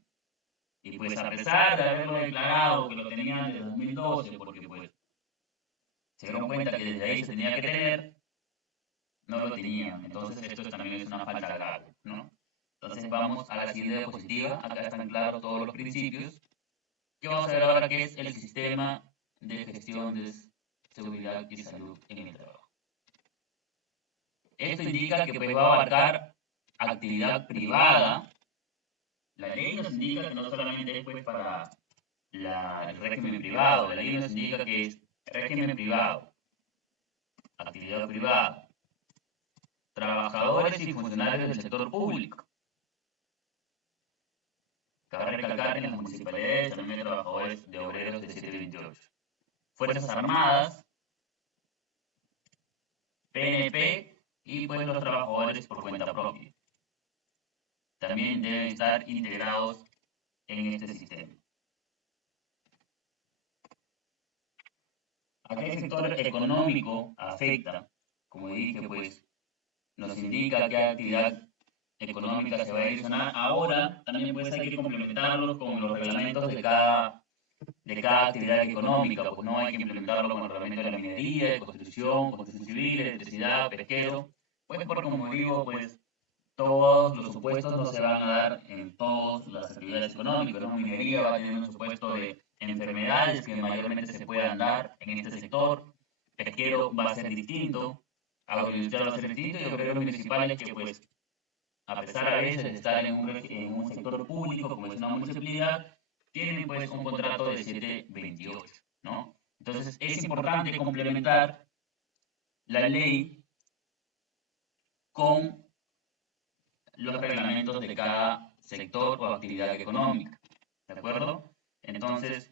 Y pues a pesar de haberlo declarado que lo tenían desde 2012, porque pues se dieron cuenta que desde ahí se tenía que tener, no lo tenían. Entonces esto también es una falta grave, ¿no? Entonces vamos a la siguiente diapositiva. Acá están claros todos los principios. ¿Qué vamos a ver ahora? ¿Qué es el sistema de gestión de seguridad y salud en el trabajo? Esto indica que pues, va a abarcar actividad privada. La ley nos indica que no solamente es pues, para el régimen privado, la ley nos indica que es régimen privado, actividad privada, trabajadores y funcionarios del sector público. Cabe recalcar que en las municipalidades también hay trabajadores de obreros de 728. Fuerzas Armadas, PNP y pues los trabajadores por cuenta propia. También deben estar integrados en este sistema. ¿A qué sector económico afecta? Como dije, pues nos indica qué actividad económica se va a direccionar. Ahora también pues hay que complementarlo con los reglamentos de cada actividad económica, pues no hay que implementarlo con el reglamento de la minería, de construcción civil, electricidad, pesquero, pues porque como digo, pues todos los supuestos no se van a dar en todas las actividades económicas, ¿no? Minería va a tener un supuesto de enfermedades que mayormente se puedan dar en este sector, pesquero va a ser distinto, agroindustrial va a ser distinto y obreros municipales que pues a pesar a veces de estar en un sector público, como es una municipalidad, tienen pues un contrato de 728, ¿no? Entonces es importante complementar la ley con los reglamentos de cada sector o actividad económica, ¿de acuerdo? Entonces,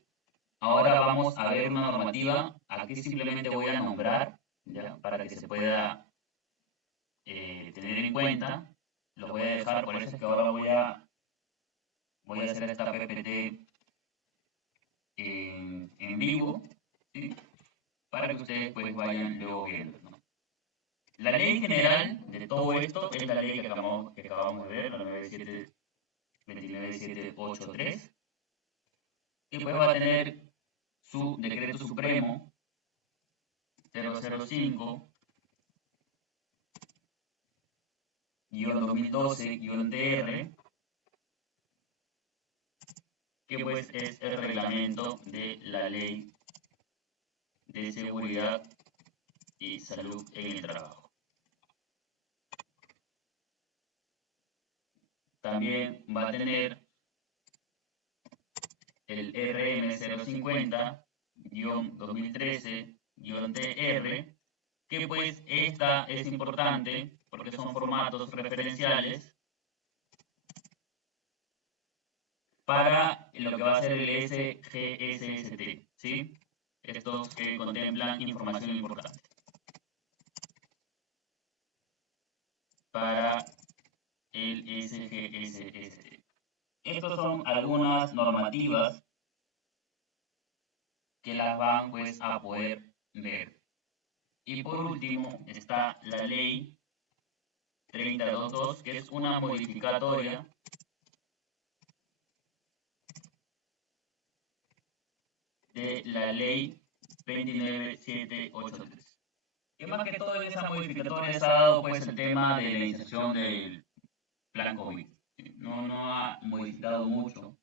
ahora vamos a ver una normativa, aquí simplemente voy a nombrar, ¿ya? Para que se pueda tener en cuenta, lo voy a dejar, por eso es que ahora voy a hacer esta PPT en vivo, ¿sí? Para que ustedes pues vayan luego viendo, ¿no? La ley general de todo esto es la ley que acabamos de ver, la 29783, y pues va a tener su decreto supremo 005-2012-DR, que pues es el reglamento de la ley de seguridad y salud en el trabajo. También va a tener el RM 050-2013-TR, que pues esta es importante porque son formatos referenciales para lo que va a ser el SGSST, ¿sí? Estos que contemplan información importante. Para el SGSST. Estas son algunas normativas que las van pues a poder ver. Y por último está la ley 3022, que es una modificatoria de la ley 29783. Y más que todo en esa modificatoria se ha dado pues el tema de la inserción del plan COVID. No ha modificado mucho,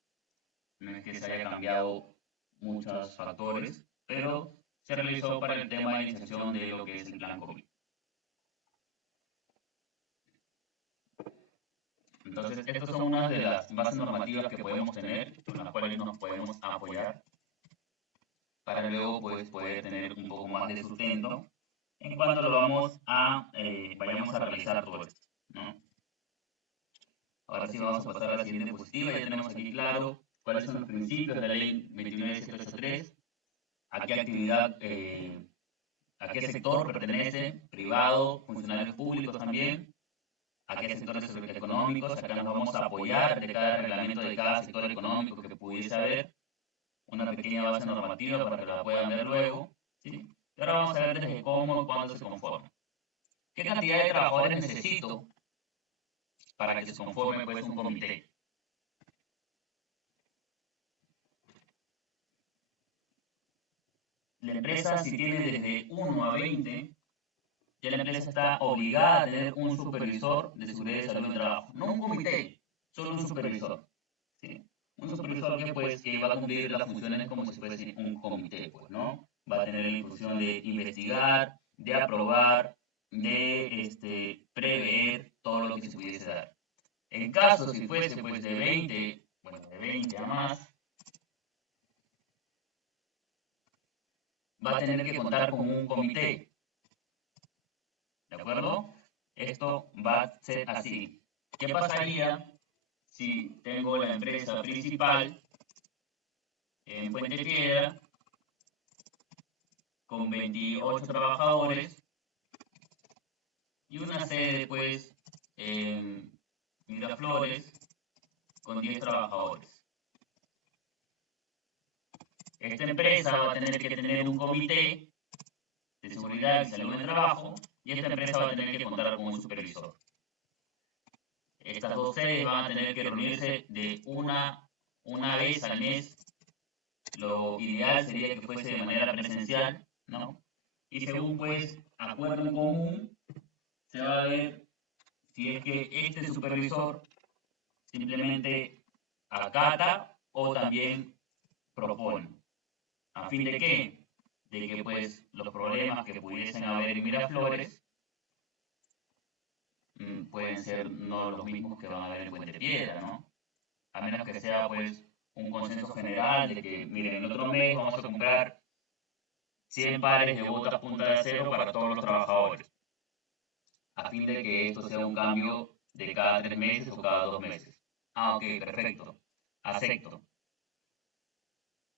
no es que se haya cambiado muchos factores, pero se realizó para el tema de la inserción de lo que es el plan COVID. Entonces, estas son unas de las bases normativas que podemos tener, con las cuales nos podemos apoyar, para luego pues, poder tener un poco más de sustento en cuanto lo vayamos a realizar todo esto, ¿no? Ahora sí vamos a pasar a la siguiente diapositiva, ya tenemos aquí claro cuáles son los principios de la ley 29783, a qué actividad, a qué sector pertenece, privado, funcionarios públicos también, a qué sectores económicos, acá nos vamos a apoyar de cada reglamento de cada sector económico que pudiese haber, una pequeña base normativa para que la puedan ver luego, ¿sí? Y ahora vamos a ver desde cómo y cuándo se conforma. ¿Qué cantidad de trabajadores necesito para que se conforme pues, un comité? La empresa, si tiene desde 1 a 20, ya la empresa está obligada a tener un supervisor de seguridad y salud en el trabajo, no un comité, solo un supervisor. ¿Sí? Un supervisor que, pues, que va a cumplir las funciones como si fuese un comité, pues, ¿no? Va a tener la función de investigar, de aprobar, de prever todo lo que se pudiese dar. En caso, si fuese pues de 20, bueno, de 20 a más, va a tener que contar con un comité, ¿de acuerdo? Esto va a ser así. ¿Qué pasaría si tengo la empresa principal en Puente Piedra con 28 trabajadores y una sede pues en Miraflores con 10 trabajadores? Esta empresa va a tener que tener un comité de seguridad y salud en el trabajo y esta empresa va a tener que contar con un supervisor. Estas dos sedes van a tener que reunirse de una vez al mes. Lo ideal sería que fuese de manera presencial, ¿no? Y según pues acuerdo en común, se va a ver si es que este supervisor simplemente acata o también propone. ¿A fin de qué? De que pues los problemas que pudiesen haber en Miraflores pueden ser no los mismos que van a haber en Puente Piedra, ¿no? A menos que sea pues un consenso general de que, miren, el otro mes vamos a comprar 100 pares de botas punta de acero para todos los trabajadores, a fin de que esto sea un cambio de cada 3 meses o cada 2 meses. Ah, ok, perfecto, acepto.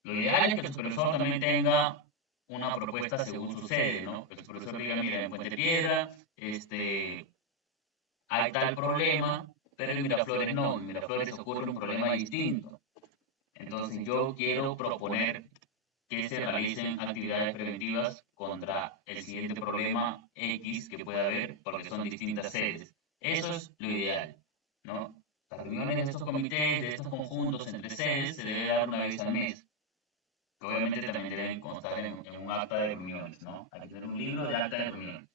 Lo ideal es que el supervisor también tenga una propuesta según su sede, ¿no? Que el supervisor diga, mira, en Puente Piedra, hay tal problema, pero en Miraflores no, en Miraflores ocurre un problema distinto. Entonces yo quiero proponer que se realicen actividades preventivas contra el siguiente problema X que pueda haber, porque son distintas sedes. Eso es lo ideal, ¿no? Las reuniones de estos comités, de estos conjuntos entre sedes, se debe dar una vez al mes, que obviamente también deben constar en un acta de reuniones, ¿no? Hay que tener un libro de acta de reuniones.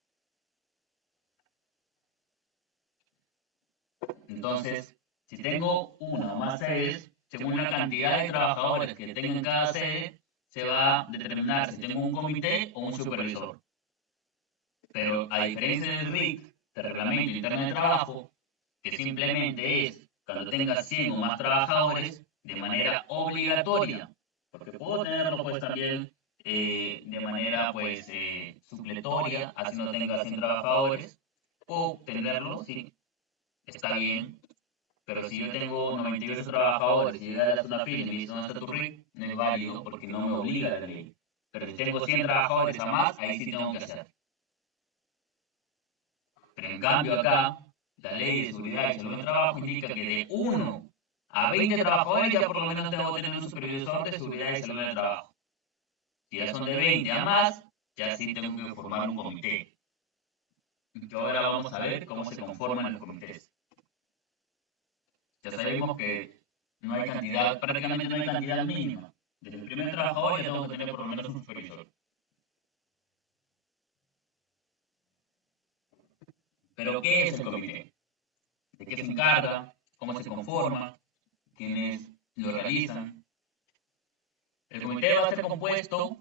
Entonces, si tengo una o más sedes, según la cantidad de trabajadores que tenga en cada sede, se va a determinar si tengo un comité o un supervisor. Pero a diferencia del RIC, del Reglamento Interno de Trabajo, que simplemente es cuando tenga 100 o más trabajadores de manera obligatoria, porque puedo tenerlo pues también de manera pues supletoria, así no tenga 100 trabajadores, o tenerlo, sí, está bien, pero si yo tengo 98 trabajadores y llega a la zona fin y me dice dónde está tu RIC, no es válido porque no me obliga la ley. Pero si tengo 100 trabajadores a más, ahí sí tengo que hacer. Pero en cambio acá, la ley de seguridad y salud en el trabajo indica que de 1 a 20 trabajadores ya por lo menos tengo que tener un supervisor de seguridad y salud en el trabajo. Si ya son de 20 a más, ya sí tengo que formar un comité. Y ahora vamos a ver cómo se conforman los comités. Ya sabemos que no hay cantidad, prácticamente no hay cantidad mínima. Desde el primer trabajador ya tengo que tener por lo menos un supervisor. Pero ¿qué es el comité? ¿De qué se encarga? ¿Cómo se conforma? ¿Quiénes lo realizan? El comité va a ser compuesto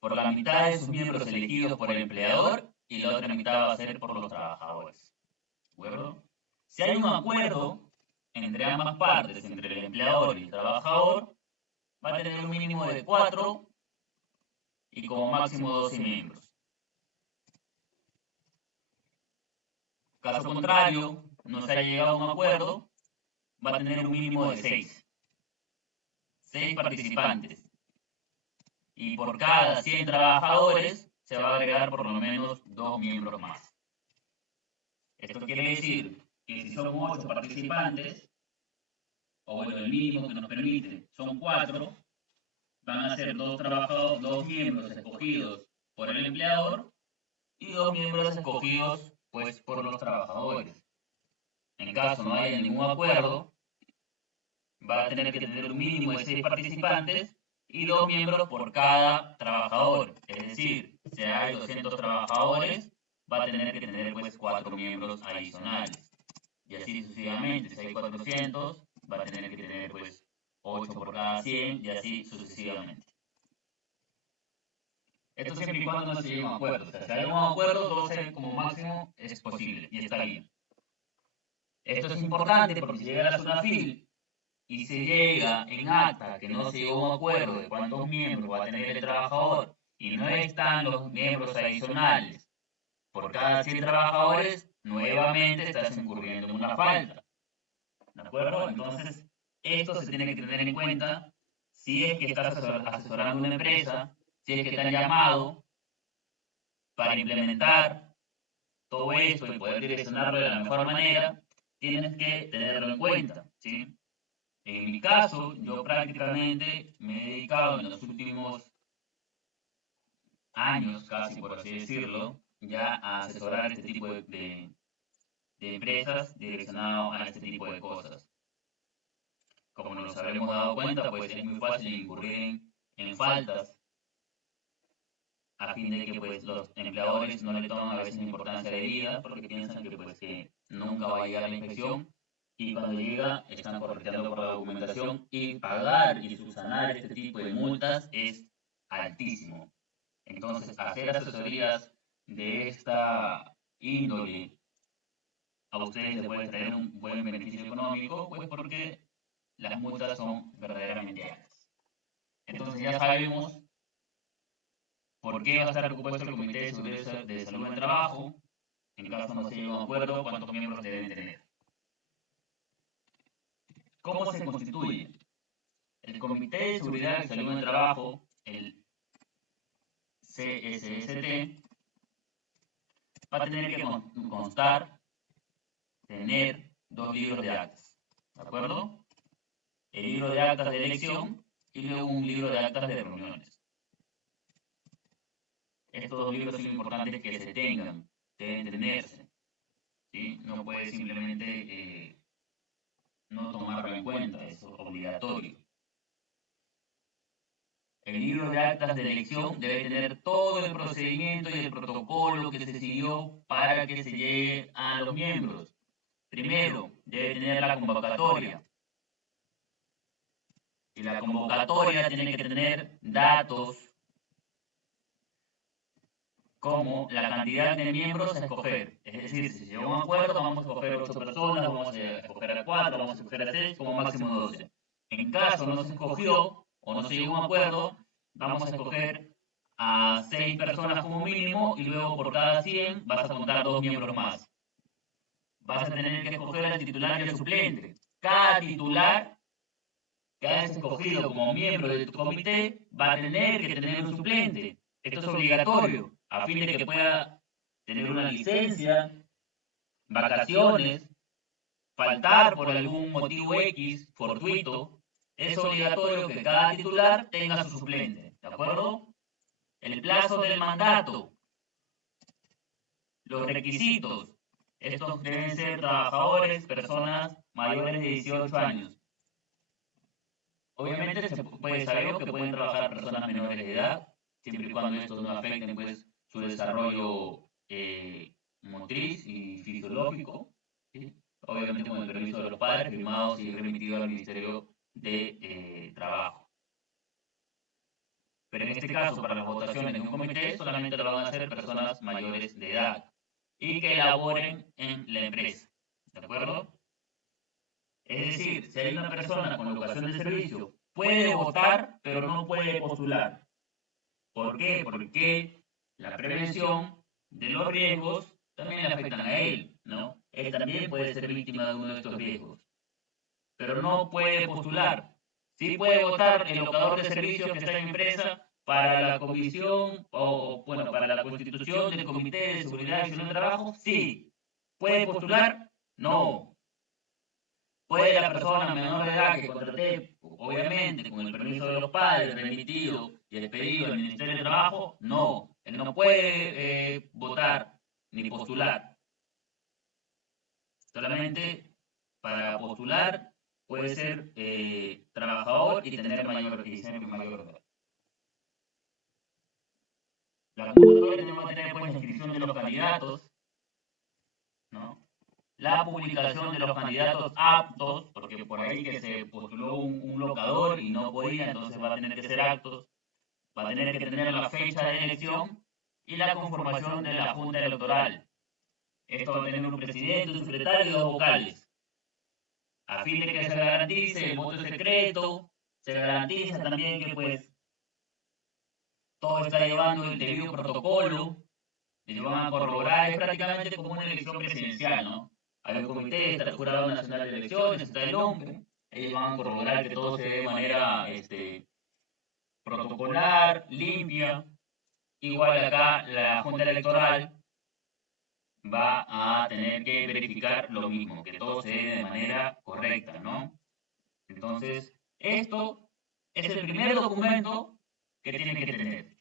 por la mitad de sus miembros elegidos por el empleador y la otra mitad va a ser por los trabajadores. ¿De acuerdo? Si hay un acuerdo entre ambas partes, entre el empleador y el trabajador, va a tener un mínimo de 4 y como máximo 12 miembros. Caso contrario, no se haya llegado a un acuerdo, va a tener un mínimo de 6. 6 participantes. Y por cada 100 trabajadores se va a agregar por lo menos 2 miembros más. Esto quiere decir que si son 8 participantes, o bueno, el mínimo que nos permite son 4, van a ser 2 trabajadores, 2 miembros escogidos por el empleador y 2 miembros escogidos pues por los trabajadores. En caso no haya ningún acuerdo, va a tener que tener un mínimo de 6 participantes y 2 miembros por cada trabajador. Es decir, si hay 200 trabajadores, va a tener que tener pues 4 miembros adicionales. Y así sucesivamente, si hay 400, va a tener que tener pues 8 por cada 100 y así sucesivamente. Esto siempre y cuando no se llegue a un acuerdo. O sea, si hay un acuerdo, 12 como máximo es posible y está bien. Esto es importante porque si llega a la SUNAFIL y se llega en acta que no se llegó a un acuerdo de cuántos miembros va a tener el trabajador y no están los miembros adicionales por cada 100 trabajadores, nuevamente estás incurriendo en una falta. ¿De acuerdo? Entonces, esto se tiene que tener en cuenta si es que estás asesorando una empresa, si es que te han llamado para implementar todo esto y poder direccionarlo de la mejor manera, tienes que tenerlo en cuenta, ¿sí? En mi caso, yo prácticamente me he dedicado en los últimos años, casi por así decirlo, ya a asesorar este tipo de empresas direccionado a este tipo de cosas. Como nos habremos dado cuenta, pues es muy fácil incurrir en faltas a fin de que pues los empleadores no le toman a veces la importancia de vida porque piensan que pues que nunca va a llegar la inspección y cuando llega están correteando por la documentación y pagar y subsanar este tipo de multas es altísimo. Entonces, hacer asesorías de esta índole a ustedes les puede traer un buen beneficio económico, pues porque las multas son verdaderamente altas. Entonces ya sabemos por qué va a estar compuesto el Comité de Seguridad de Salud en el Trabajo, en caso no se llegue a un acuerdo, cuántos miembros deben tener. ¿Cómo se constituye? El Comité de Seguridad y Salud en el Trabajo, el CSST, va a tener que constar, tener 2 libros de actas, ¿de acuerdo? El libro de actas de elección y luego un libro de actas de reuniones. Estos 2 libros son importantes que se tengan, deben tenerse, ¿sí? No puede simplemente no tomarlo en cuenta, es obligatorio. El libro de actas de elección debe tener todo el procedimiento y el protocolo que se siguió para que se llegue a los miembros. Primero, debe tener la convocatoria. Y la convocatoria tiene que tener datos como la cantidad de miembros a escoger. Es decir, si llegó a un acuerdo, vamos a escoger 8 personas, vamos a escoger a 4, vamos a escoger a 6, como máximo 12. En caso no se escogió o no se llegó a un acuerdo, vamos a escoger a 6 personas como mínimo y luego por cada 100 vas a contar 2 miembros más. Vas a tener que escoger al titular y al suplente. Cada titular que hayas escogido como miembro de tu comité va a tener que tener un suplente. Esto es obligatorio, a fin de que pueda tener una licencia, vacaciones, faltar por algún motivo X, fortuito. Es obligatorio que cada titular tenga su suplente, ¿de acuerdo? El plazo del mandato, los requisitos. Estos deben ser trabajadores, personas mayores de 18 años. Obviamente sabemos que pueden trabajar personas menores de edad, siempre y cuando estos no afecten pues, su desarrollo motriz y fisiológico, ¿sí? Obviamente con el permiso de los padres, firmados y remitidos al Ministerio de Trabajo. Pero en este caso, para las votaciones de un comité, solamente lo van a hacer personas mayores de edad y que laboren en la empresa, ¿de acuerdo? Es decir, si hay una persona con locación de servicio, puede votar, pero no puede postular. ¿Por qué? Porque la prevención de los riesgos también le afectan a él, ¿no? Él también puede ser víctima de uno de estos riesgos, pero no puede postular. Sí puede votar el locador de servicios que está en empresa para la comisión o, bueno, para la constitución del Comité de Seguridad y Salud del Trabajo, sí. ¿Puede postular? No. ¿Puede la persona menor de edad que contraté, obviamente, con el permiso de los padres, remitido y expedido al Ministerio de Trabajo? No, él no puede votar ni postular. Solamente para postular puede ser trabajador y tener mayor edad. La convocatoria empleadores tenemos que tener pues la inscripción de los candidatos, ¿no? La publicación de los candidatos aptos, porque por ahí que se postuló un locador y no podía, entonces va a tener que ser actos, va a tener que tener la fecha de elección y la conformación de la Junta Electoral. Esto va a tener un presidente, un secretario y dos vocales, a fin de que se garantice el voto secreto, se garantiza también que pues todo está llevando el debido protocolo, y van a corroborar, es prácticamente como una elección presidencial, ¿no? Hay un comité, está el Jurado Nacional de Elecciones, está el OMPE, ellos van a corroborar que todo se dé de manera protocolar, limpia. Igual acá la Junta Electoral va a tener que verificar lo mismo, que todo se dé de manera correcta, ¿no? Entonces, esto es el primer documento que tiene que tener,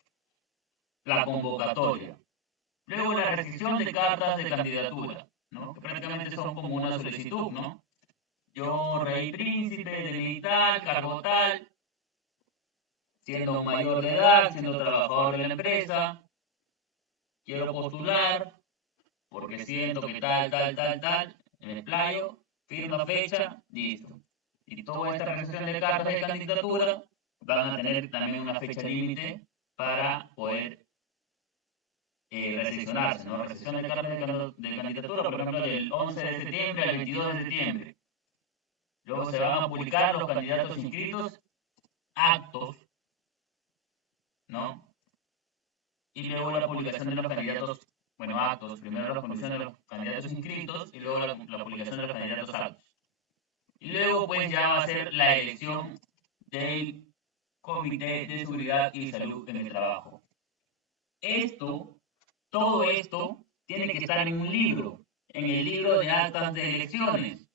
la convocatoria. Luego la recepción de cartas de candidatura, ¿no? Que prácticamente son como una solicitud, ¿no? Yo, rey príncipe, de tal, cargo tal, siendo mayor de edad, siendo trabajador de la empresa, quiero postular porque siento que tal, en el playo, firma fecha, listo. Y toda esta recepción de cartas de candidatura van a tener también una fecha límite para poder recepcionarse, ¿no? Recepción de cartas de candidatura, por ejemplo, del 11 de septiembre al 22 de septiembre. Luego se van a publicar los candidatos inscritos, actos, ¿no? Y luego la publicación de los candidatos, bueno, actos, primero la publicación de los candidatos inscritos y luego la publicación de los candidatos actos. Y luego pues ya va a ser la elección del Comité de Seguridad y Salud en el Trabajo. Esto, todo esto, tiene que estar en un libro, en el libro de actas de elecciones.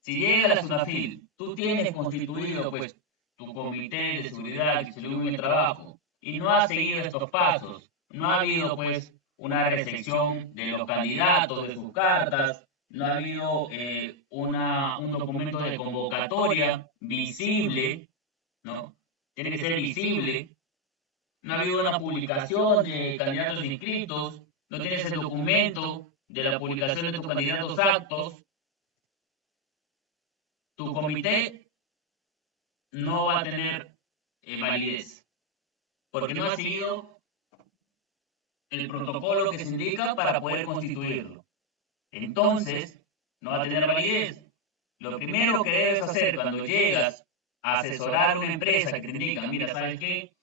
Si llega la SUNAFIL, tú tienes constituido pues tu comité de seguridad y salud en el trabajo y no has seguido estos pasos, no ha habido pues una recepción de los candidatos, de sus cartas, no ha habido un documento de convocatoria visible, ¿no? Tiene que ser visible, no ha habido una publicación de candidatos inscritos, no tienes el documento de la publicación de tus candidatos actos, tu comité no va a tener validez, porque no ha seguido el protocolo que se indica para poder constituirlo. Entonces, no va a tener validez. Lo primero que debes hacer cuando llegas a asesorar a una empresa que te indica, mira, ¿sabes qué?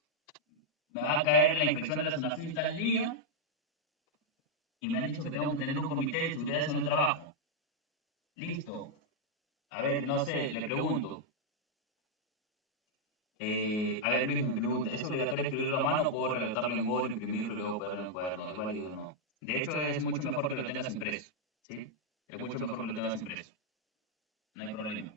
Me va a caer la inspección de la SUNAFIL tal día y me han dicho que tengo que tener un comité de seguridad en el trabajo. Listo. A ver, no sé, le pregunto. A ver, Luis, me pregunta, ¿es obligatorio escribirlo a mano o puedo redactarlo en Word, imprimirlo y luego pegarlo en el cuaderno? ¿Es válido o no? De hecho, es mucho mejor que lo tengas impreso, ¿sí? Es mucho mejor que lo tengas impreso. No hay problema.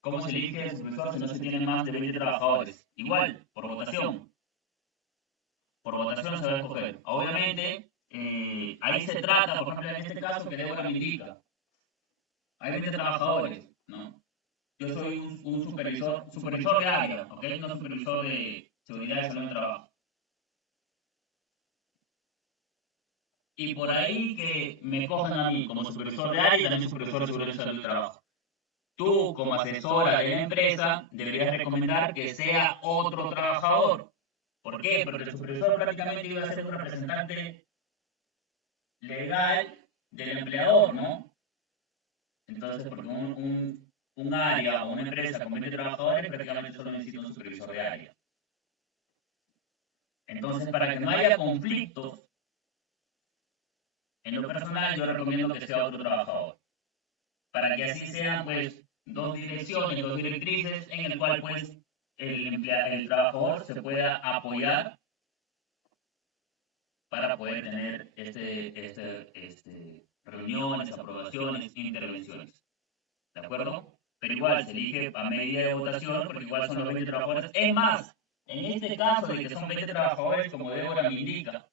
¿Cómo se elige el supervisor si no se tienen más de 20 trabajadores? Igual, por votación. Por votación se va a escoger. Obviamente, ahí se trata, por ejemplo, en este caso que Débora me indica. Hay 20 trabajadores, ¿no? Yo soy un supervisor de área, ¿ok? No supervisor de seguridad y salud en el trabajo. Y por ahí que me cojan a mí como supervisor de área y también supervisor de seguridad y salud del trabajo. Tú, como asesora de la empresa, deberías recomendar que sea otro trabajador. ¿Por qué? Porque el supervisor prácticamente iba a ser un representante legal del empleador, ¿no? Entonces, porque un área o una empresa con 20 trabajadores prácticamente solo necesita un supervisor de área. Entonces, para que no haya conflictos, en lo personal yo recomiendo que sea otro trabajador. Para que así sean, pues, dos direcciones, dos directrices, en el cual, pues, el trabajador se pueda apoyar para poder tener reuniones, aprobaciones, intervenciones. ¿De acuerdo? Pero igual se elige a medida de votación porque igual son los 20 trabajadores. Es más, en este caso de que son 20 trabajadores, como Débora me indica,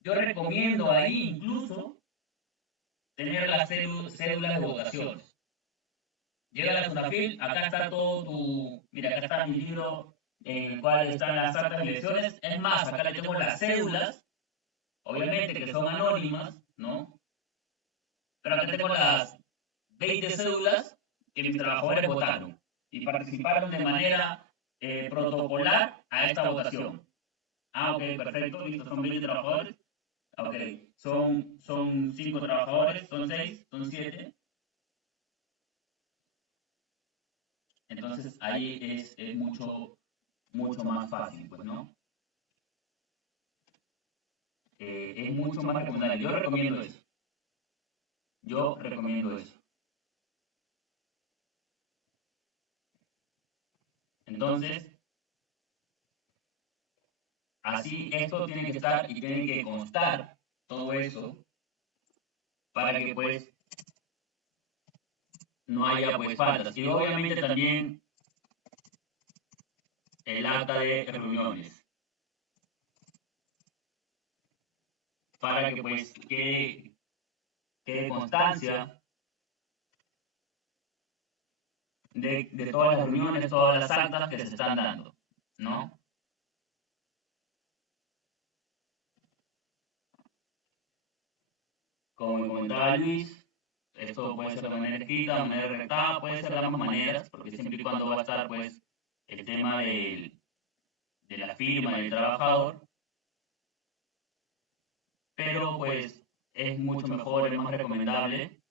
yo recomiendo ahí incluso tener las cédulas de votaciones. llega la Sunafil, acá está todo tu, mira, acá está mi libro en el cual están las actas de elecciones. Es más, acá le tengo las cédulas, obviamente que son anónimas, ¿no? Pero acá tengo las 20 cédulas que mis trabajadores votaron y participaron de manera protocolar a esta votación. Ah, ok, perfecto, listo, son 20 trabajadores. Ok, son 5 trabajadores, son 6, son 7. Entonces ahí es mucho, mucho más fácil, pues, ¿no? Es mucho más recomendable. Yo recomiendo eso. Yo recomiendo eso. Entonces, así esto tiene que estar y tiene que constar todo eso para que pues no haya pues faltas. Y obviamente también el acta de reuniones para que pues quede constancia de todas las reuniones, todas las actas que se están dando, ¿no? Como me comentaba Luis, esto puede ser de manera escrita, de manera redactada, puede ser de ambas maneras, porque siempre y cuando va a estar pues el tema de la firma del trabajador, pero pues es mucho mejor, es más recomendable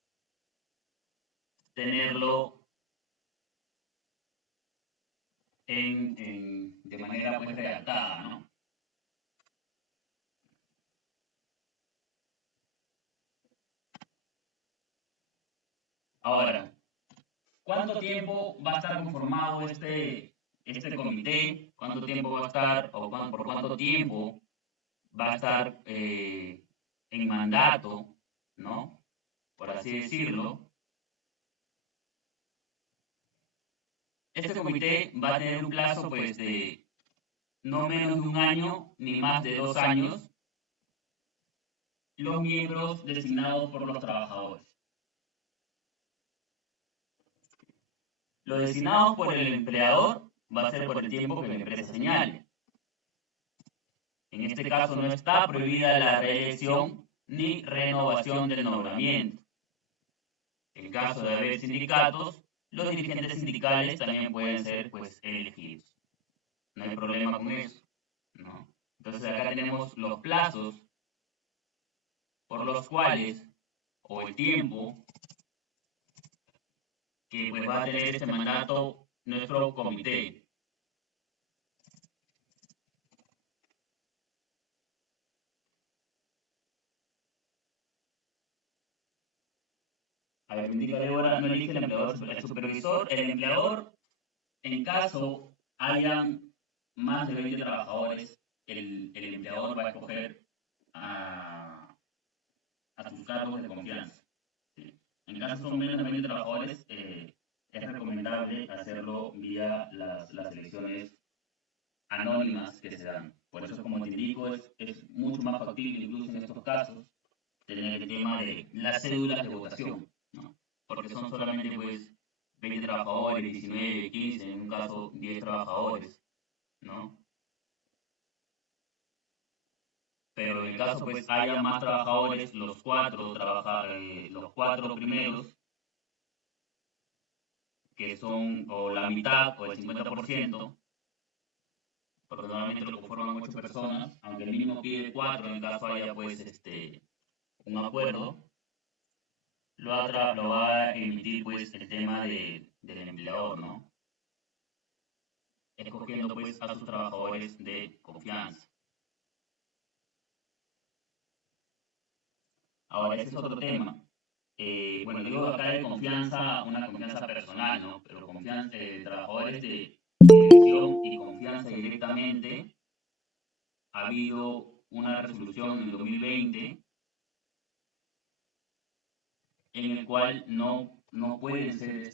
tenerlo de manera pues redactada, ¿no? Ahora, ¿cuánto tiempo va a estar conformado este comité? ¿Cuánto tiempo va a estar, por cuánto tiempo va a estar en mandato, ¿no? Por así decirlo? Este comité va a tener un plazo, pues, de no menos de un año ni más de 2 años, los miembros designados por los trabajadores. Lo designado por el empleador va a ser por el tiempo que la empresa señale. En este caso no está prohibida la reelección ni renovación del nombramiento. En caso de haber sindicatos, los dirigentes sindicales también pueden ser pues elegidos. No hay problema con eso, ¿no? Entonces acá tenemos los plazos por los cuales, o el tiempo que pues, va a tener este mandato nuestro comité. A ver, me indica Débora, no elige el empleador, el supervisor, el empleador, en caso hayan más de 20 trabajadores, el empleador va a escoger a, a sus cargos de confianza. ¿Sí? En caso son menos de 20 trabajadores, es recomendable hacerlo vía las elecciones anónimas que se dan. Por eso, como te indico, es mucho más factible, incluso en estos casos, tener el tema de las cédulas de votación, ¿no? Porque son solamente pues 20 trabajadores, 19, 15, en un caso 10 trabajadores, ¿no? Pero en el caso pues haya más trabajadores, los cuatro primeros, que son o la mitad o el 50%, porque normalmente lo conforman 8 personas, aunque el mínimo pide 4 en el caso haya pues un acuerdo, lo va a emitir pues el tema del empleador, ¿no? Escogiendo pues a sus trabajadores de confianza. Ahora, ese es otro tema. Bueno, digo acá de confianza, una confianza personal, ¿no? Pero confianza, trabajadores de dirección y confianza directamente, ha habido una resolución en el 2020 en el cual no pueden ser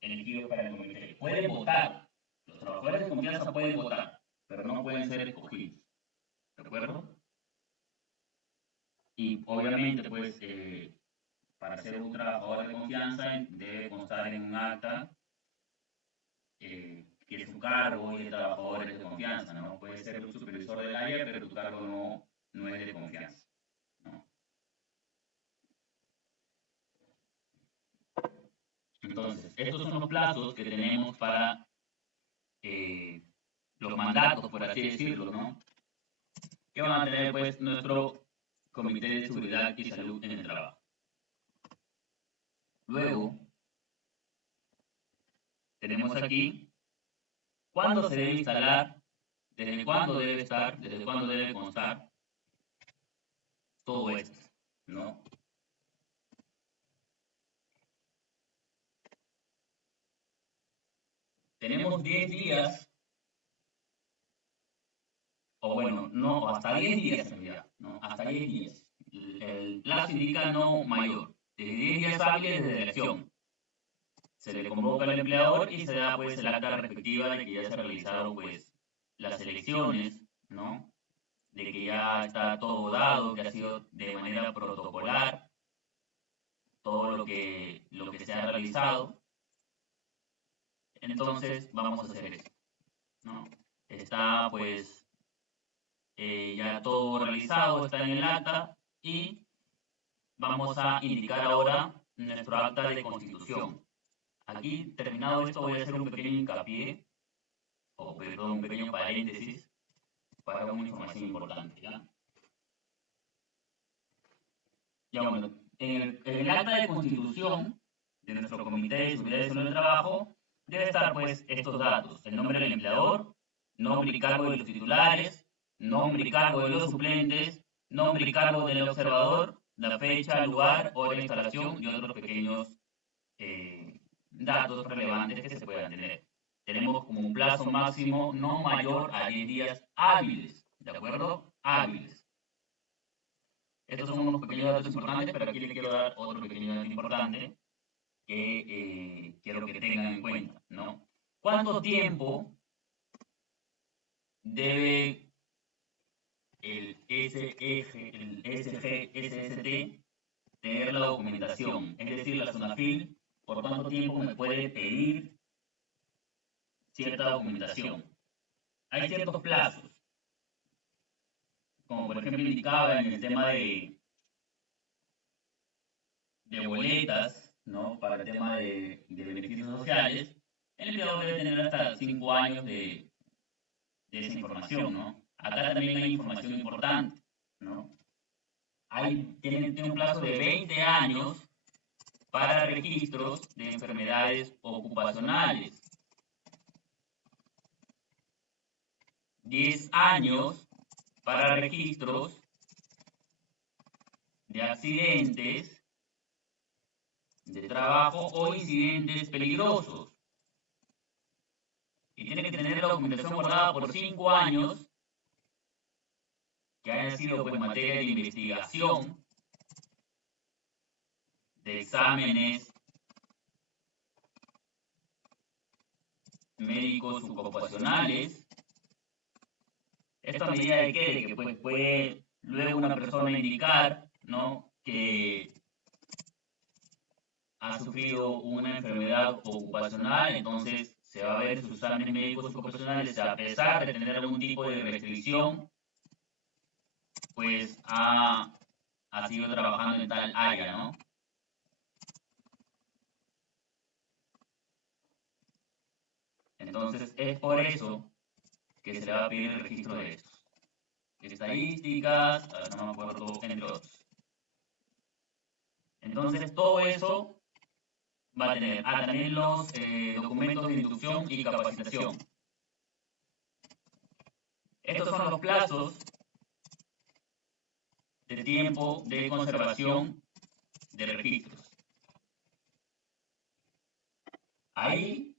elegidos para el comité. Pueden votar, los trabajadores de confianza pueden votar, pero no pueden ser escogidos. ¿De acuerdo? Y obviamente, pues, para ser un trabajador de confianza debe constar en un acta que su cargo y el trabajador es de confianza, ¿no? Puede ser un supervisor del área, pero tu cargo no es de confianza, ¿no? Entonces, estos son los plazos que tenemos para los mandatos, por así decirlo, ¿no? Que van a tener, pues, nuestro Comité de Seguridad y Salud en el Trabajo. Luego, tenemos aquí cuándo se debe instalar, desde cuándo debe estar, desde cuándo debe constar, todo esto, ¿no? Tenemos 10 días, o bueno, no, hasta 10 días en realidad, ¿no? Hasta 10 días. El plazo indica no mayor, desde 10 días hábiles desde la elección. Se le convoca al empleador y se da pues el acta respectiva de que ya se realizaron pues las elecciones, ¿no? De que ya está todo dado, que ha sido de manera protocolar todo lo que se ha realizado. Entonces vamos a hacer eso, ¿no? Está pues ya todo realizado, está en el acta y vamos a indicar ahora nuestro acta de constitución. Aquí, terminado esto, voy a hacer un pequeño hincapié, o perdón, un pequeño paréntesis para una información importante, ¿ya? Ya bueno, en el acta de constitución de nuestro Comité de Seguridad y Salud del Trabajo debe estar pues estos datos: el nombre del empleador, nombre y cargo de los titulares, nombre y cargo de los suplentes, nombre y cargo del observador, la fecha, lugar, hora de instalación y otros pequeños datos relevantes que se puedan tener. Tenemos como un plazo máximo no mayor a 10 días hábiles, ¿de acuerdo? Hábiles. Estos son unos pequeños datos importantes, pero aquí les quiero dar otro pequeño dato importante que quiero que tengan en cuenta, ¿no? ¿Cuánto tiempo debe el SST tener la documentación? Es decir, la SUNAFIL, ¿por cuánto tiempo me puede pedir cierta documentación? Hay ciertos plazos, como por ejemplo indicaba en el tema de boletas, ¿no? Para el tema de beneficios sociales, el empleador debe tener hasta 5 años de esa información, ¿no? Acá también hay información importante, ¿no? Tiene un plazo de 20 años para registros de enfermedades ocupacionales, 10 años para registros de accidentes de trabajo o incidentes peligrosos. Y tiene que tener la documentación guardada por 5 años que haya sido pues materia de investigación, de exámenes médicos ocupacionales. Esto a medida de que pues, puede luego una persona indicar, ¿no?, que ha sufrido una enfermedad ocupacional, entonces se va a ver sus exámenes médicos ocupacionales, a pesar de tener algún tipo de restricción, pues ha sido trabajando en tal área, ¿no? Entonces es por eso que se le va a pedir el registro de estos. Estadísticas, no me acuerdo, entre otros. Entonces todo eso va a tener también los documentos de inducción y capacitación. Estos son los plazos de tiempo de conservación de registros. Ahí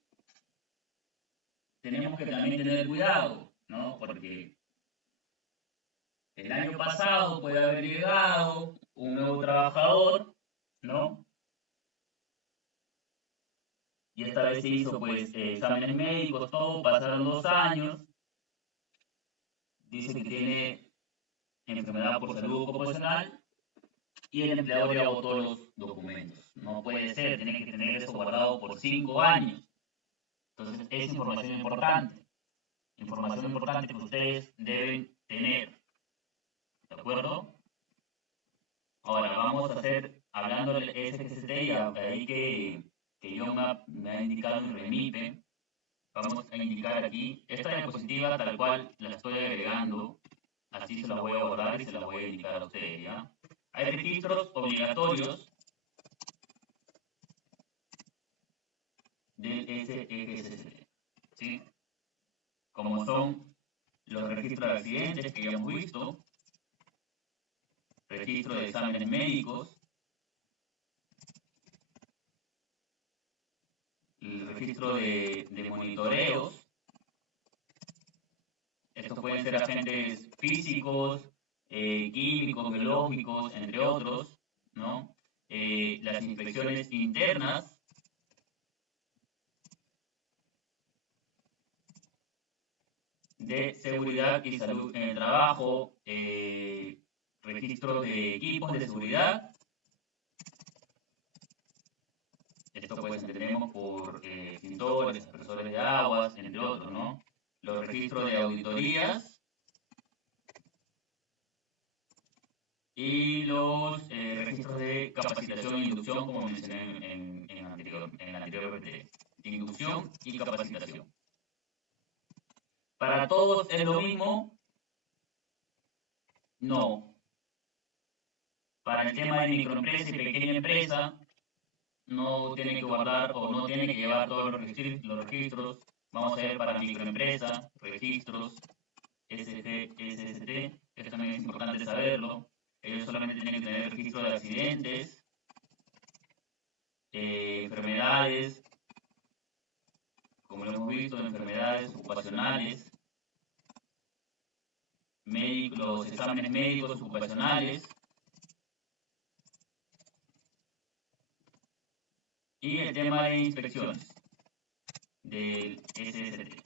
tenemos que también tener cuidado, ¿no? Porque el año pasado puede haber llegado un nuevo trabajador, ¿no? Y esta vez se hizo pues exámenes médicos, todo, pasaron 2 años, dice que tiene enfermedad por salud ocupacional, y el empleador ya votó los documentos. No puede ser, tiene que tener eso guardado por 5 años. Entonces es información importante que ustedes deben tener. ¿De acuerdo? Ahora vamos a hacer, hablando del SGCT y ahí que yo me ha indicado en Remipe, vamos a indicar aquí, esta diapositiva tal cual la estoy agregando, así se la voy a guardar y se la voy a indicar a ustedes, ¿ya? Hay registros obligatorios del SGCT, ¿sí? Como son los registros de accidentes que ya hemos visto, registro de exámenes médicos, el registro de monitoreos. Estos pueden ser agentes físicos, químicos, biológicos, entre otros, ¿no? Las inspecciones internas, de seguridad y salud en el trabajo, registros de equipos de seguridad. Esto pues entendemos por extintores, aspersores de aguas, entre otros, ¿no? Los registros de auditorías y los registros de capacitación e inducción, como mencioné en la anterior PPT. Inducción y capacitación. ¿Para todos es lo mismo? No. Para el tema de microempresa y pequeña empresa, no tiene que guardar o no tiene que llevar todos los registros. Vamos a ver para microempresa, registros, SST, esto también es importante saberlo. Ellos solamente tienen que tener registro de accidentes, enfermedades, como lo hemos visto, enfermedades ocupacionales, los exámenes médicos ocupacionales y el tema de inspecciones del SST.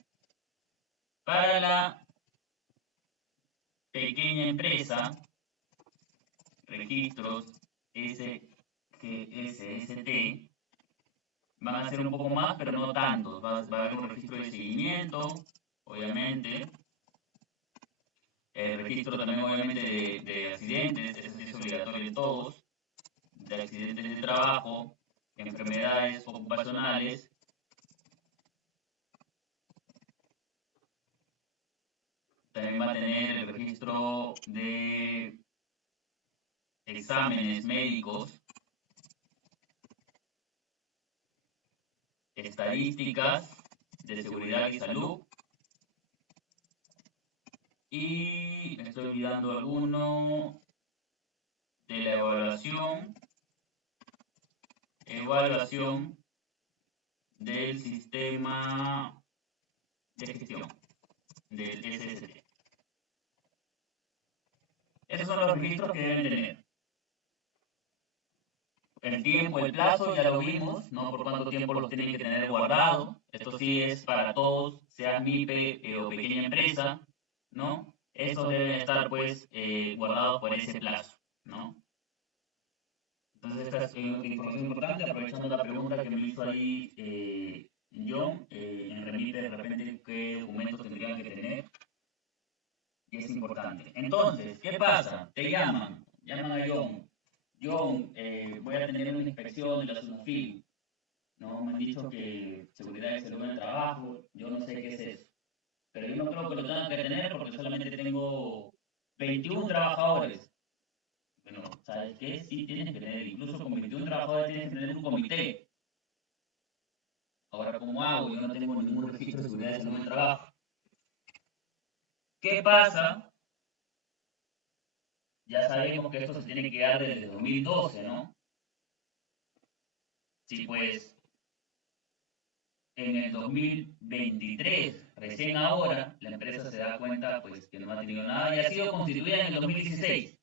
Para la pequeña empresa, registros SGSST van a ser un poco más, pero no tantos. Va a haber un registro de seguimiento, obviamente. El registro también, obviamente, de accidentes, eso es obligatorio en todos. De accidentes de trabajo, enfermedades ocupacionales. También va a tener el registro de exámenes médicos, estadísticas de seguridad y salud. Y me estoy olvidando alguno de la evaluación del sistema de gestión del SST. Esos son los registros que deben tener. El tiempo, el plazo, ya lo vimos, ¿no? Por cuánto tiempo los tienen que tener guardado. Esto sí es para todos, sea MIPE o pequeña empresa, ¿no? Estos deben estar, pues, guardados por ese plazo, ¿no? Entonces, esta es información importante, aprovechando la pregunta que me hizo ahí John, en Remite, de repente, qué documentos tendrían que tener, y es importante. Entonces, ¿qué pasa? Te llaman a John. John, voy a tener una inspección de la SUNAFIL, ¿no? Me han dicho que seguridad y salud en el trabajo, yo no sé qué es eso. Pero yo no creo que lo tengan que tener porque solamente tengo 21 trabajadores. Bueno, ¿sabes qué? Sí tienes que tener, incluso con 21 trabajadores tienes que tener un comité. Ahora, ¿cómo hago? Yo no tengo ningún registro de seguridad y salud en el trabajo. ¿Qué pasa? Ya sabemos que esto se tiene que dar desde 2012, ¿no? Sí, pues en el 2023, recién ahora, la empresa se da cuenta pues, que no ha tenido nada y ha sido constituida en el 2016.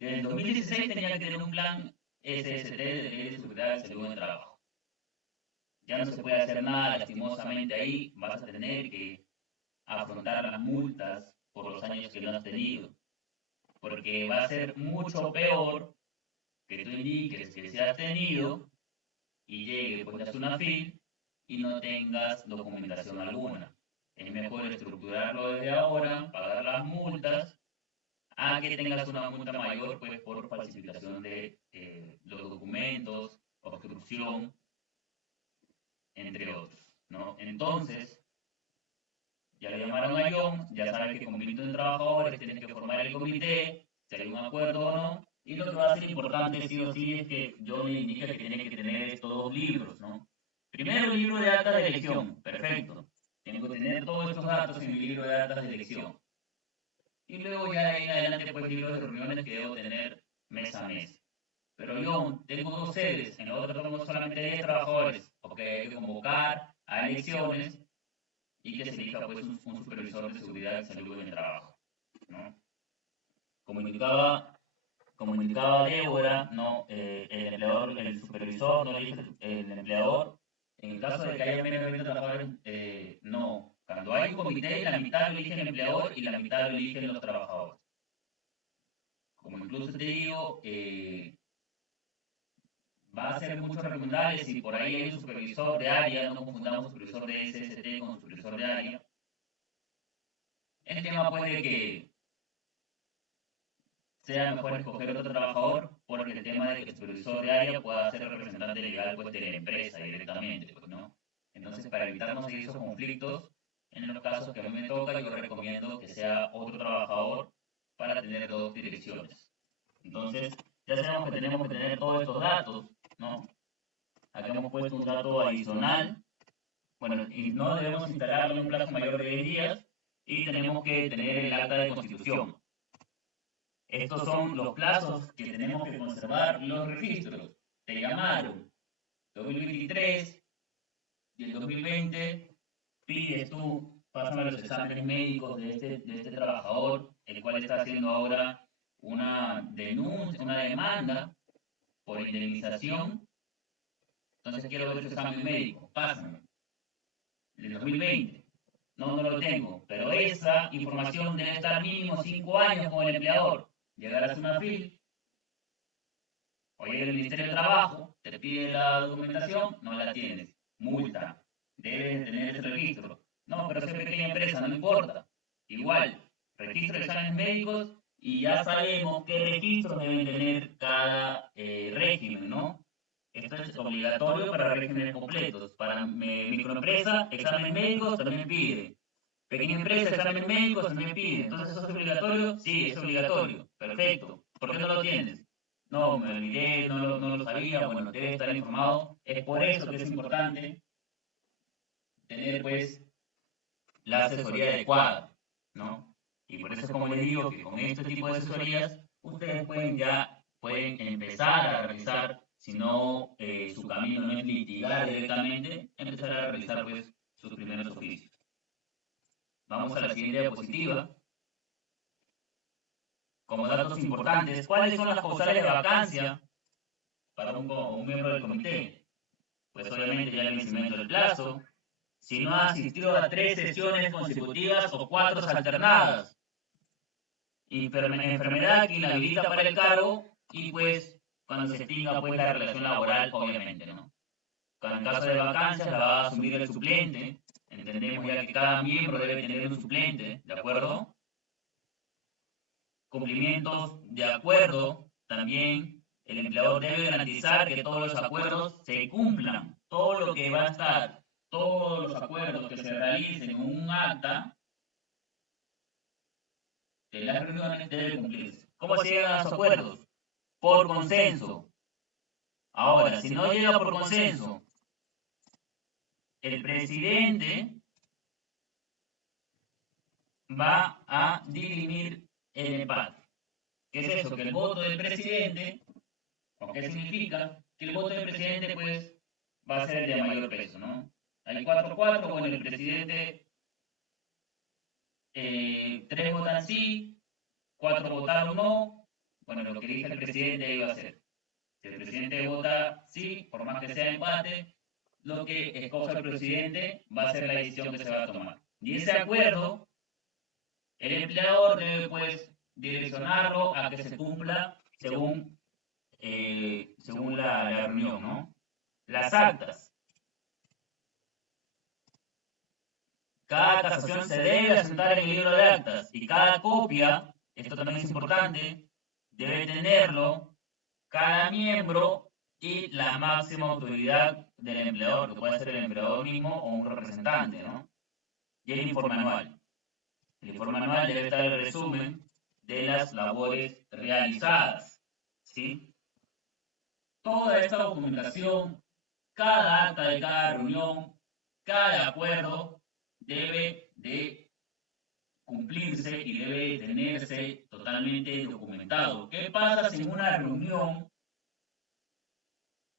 Desde el 2016 tenía que tener un plan SST de ley de seguridad y salud en el trabajo. Ya no se puede hacer nada, lastimosamente ahí vas a tener que afrontar las multas por los años que no has tenido. porque va a ser mucho peor que tú indiques que seas tenido y llegue pues a una FIL y no tengas documentación alguna. Es mejor estructurarlo desde ahora, pagar las multas, a que tengas una multa mayor pues por falsificación de los documentos, obstrucción, entre otros, ¿no? Entonces, ya le llamaron a John, ya saben que con 21 trabajadores tienen que formar el comité, si hay un acuerdo o no, y lo que va a ser importante sí o sí es que John le indica que tiene que tener estos dos libros, ¿no? Primero el libro de actas de elección, perfecto. Tengo que tener todos estos datos en mi libro de actas de elección. Y luego ya de ahí en adelante pues libros de reuniones que debo tener mes a mes. Pero yo tengo dos sedes, en la otra tengo solamente 10 trabajadores, porque hay que convocar a elecciones y que se elija pues un supervisor de seguridad y salud en el trabajo, ¿no? Como indicaba, como indicaba Débora, ¿no? El empleador, el supervisor no elige el empleador. En el caso de que haya menos de 20 trabajadores, no. Cuando hay un comité, la mitad lo elige el empleador y la mitad lo eligen los trabajadores. Como incluso te digo, va a ser mucho recomendable si por ahí hay un supervisor de área, no confundamos supervisor de SST con supervisor de área. El tema puede que sea mejor escoger otro trabajador porque el tema de que el supervisor de área pueda ser representante legal pues, de la empresa directamente, pues, ¿no? Entonces, para evitarnos esos conflictos, en los casos que a mí me toca, yo recomiendo que sea otro trabajador para tener dos direcciones. Entonces, ya sabemos que tenemos que tener todos estos datos, ¿no? Acá hemos puesto un dato adicional. Bueno, y no debemos instalarlo en un plazo mayor de 10 días y tenemos que tener el acta de constitución. Estos son los plazos que tenemos que conservar los registros. Te llamaron 2023 y el 2020 pides tú, pásame los exámenes médicos de este trabajador, el cual está haciendo ahora una denuncia, una demanda por indemnización. Entonces quiero ver su examen médico, pásame. Del 2020. No, no lo tengo, pero esa información debe estar mínimo 5 años con el empleador. Llegarás a una FIL, o llega el Ministerio de Trabajo, te pide la documentación, no la tienes. Multa. Debes tener ese registro. No, pero si es pequeña empresa, no importa. Igual, registro de exámenes médicos y ya sabemos qué registros deben tener cada régimen, ¿no? Esto es obligatorio para regímenes completos. Para microempresa, exámenes médicos también pide. Pequeña empresa, exámenes médicos también pide. Entonces, ¿eso es obligatorio? Sí, es obligatorio. Perfecto. ¿Por qué no lo tienes? No, me olvidé, no lo sabía. Bueno, debe estar informado. Es por eso que es importante tener, pues, la asesoría adecuada, ¿no? Y por eso, como les digo, que con este tipo de asesorías, ustedes pueden empezar a realizar, si no su camino no es litigar directamente, empezar a realizar, pues, sus primeros oficios. Vamos a la siguiente diapositiva. Como datos importantes, ¿cuáles son las causales de vacancia para un miembro del comité? Pues obviamente ya el vencimiento del plazo, si no ha asistido a 3 sesiones consecutivas o 4 alternadas, enfermedad que inhabilita para el cargo y pues cuando se extinga pues la relación laboral, obviamente, ¿no? Cuando en caso de vacancias la va a asumir el suplente, entendemos ya que cada miembro debe tener un suplente, ¿de acuerdo? Cumplimientos de acuerdo, también el empleador debe garantizar que todos los acuerdos se cumplan, todo lo que va a estar, todos los acuerdos que se realicen en un acta de las reuniones deben cumplirse. ¿Cómo se llegan a los acuerdos? Por consenso. Ahora, si no llega por consenso, el presidente va a dirimir el empate. ¿Qué es eso? Que el voto del presidente, ¿o qué significa? Que el voto del presidente, pues, va a ser el de mayor peso, ¿no? Hay 4-4, bueno, el presidente, 3 votan sí, 4 votaron no, bueno, lo que dice el presidente iba a hacer. Si el presidente vota sí, por más que sea empate, lo que escoja el presidente va a ser la decisión que se va a tomar. Y ese acuerdo, el empleador debe, pues, direccionarlo a que se cumpla según la reunión, ¿no? Las actas. Cada casación se debe asentar en el libro de actas y cada copia, esto también es importante, debe tenerlo cada miembro y la máxima autoridad del empleador, que puede ser el empleador mismo o un representante, ¿no? Y el informe anual. El informe anual debe estar el resumen de las labores realizadas, ¿sí? Toda esta documentación, cada acta de cada reunión, cada acuerdo debe de cumplirse y debe tenerse totalmente documentado. ¿Qué pasa si en una reunión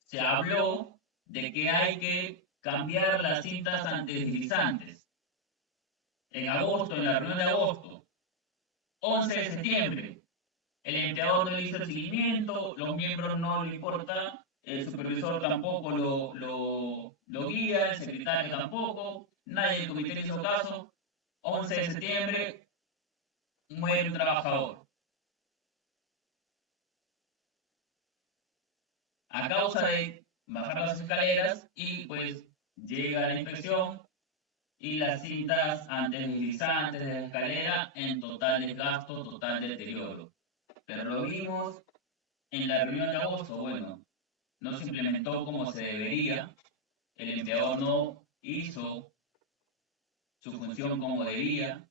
se habló de que hay que cambiar las cintas antideslizantes? En agosto, en la reunión de agosto, 11 de septiembre, el empleador no hizo el seguimiento, los miembros no le importa, el supervisor tampoco lo guía, el secretario tampoco, nadie del comité le hizo caso. 11 de septiembre, muere un trabajador. A causa de bajar las escaleras y pues llega la inspección y las cintas antideslizantes de la escalera en total desgasto, total deterioro. Pero lo vimos en la reunión de agosto, bueno, no se implementó como se debería, el empleador no hizo su función como debía,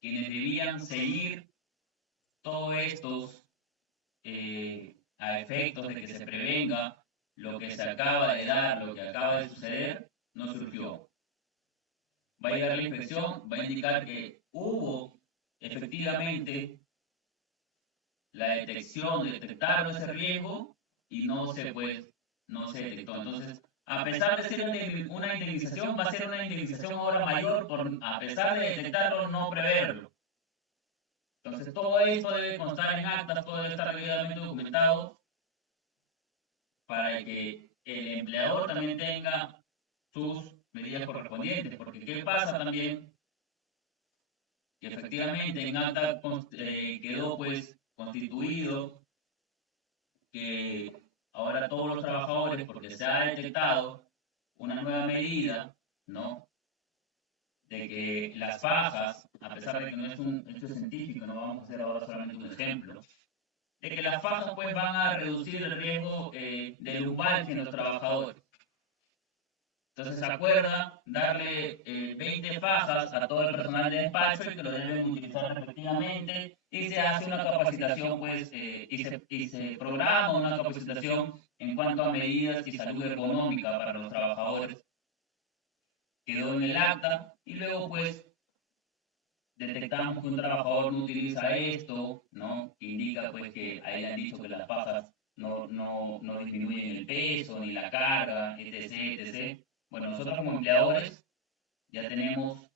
quienes debían seguir todos estos a efectos de que se prevenga lo que se acaba de dar, lo que acaba de suceder, no surgió. Va a llegar la inspección, va a indicar que hubo efectivamente la detección, detectaron ese riesgo y no se detectó. Entonces, a pesar de ser una indemnización, va a ser una indemnización ahora mayor por, a pesar de detectarlo, no preverlo. Entonces, todo esto debe constar en actas, todo debe estar debidamente documentado para que el empleador también tenga sus medidas correspondientes, porque ¿qué pasa también? Que efectivamente en acta quedó pues constituido que ahora todos los trabajadores, porque se ha detectado una nueva medida, ¿no? De que las fajas, a pesar de que no es un hecho científico, no vamos a hacer ahora solamente un ejemplo, de que las fajas pues van a reducir el riesgo de lumbalgia en los trabajadores. Entonces se acuerda darle 20 fajas a todo el personal de despacho y que lo deben utilizar respectivamente y se hace una capacitación pues y se programa una capacitación en cuanto a medidas y salud ergonómica para los trabajadores. Quedó en el acta y luego pues detectamos que un trabajador no utiliza esto, ¿no? Que indica pues que a él le han dicho que las fajas no disminuyen el peso ni la carga, etc, etc. Bueno, nosotros como empleadores ya tenemos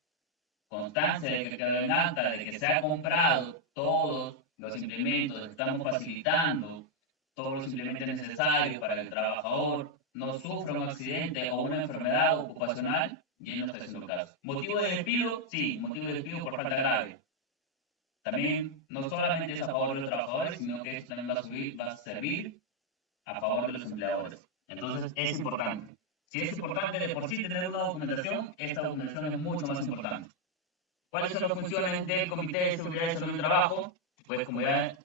constancia de que quedó en acta, de que se ha comprado todos los implementos, estamos facilitando todos los implementos necesarios para que el trabajador no sufra un accidente o una enfermedad ocupacional y él no está haciendo caso. ¿Motivo de despido? Sí, motivo de despido por falta grave. También no solamente es a favor de los trabajadores, sino que esto también va a servir a favor de los empleadores. Entonces es importante. Si es importante de por sí tener una documentación, esta documentación es mucho más importante. ¿Cuáles son las funciones del Comité de Seguridad y Salud del Trabajo? Pues como ya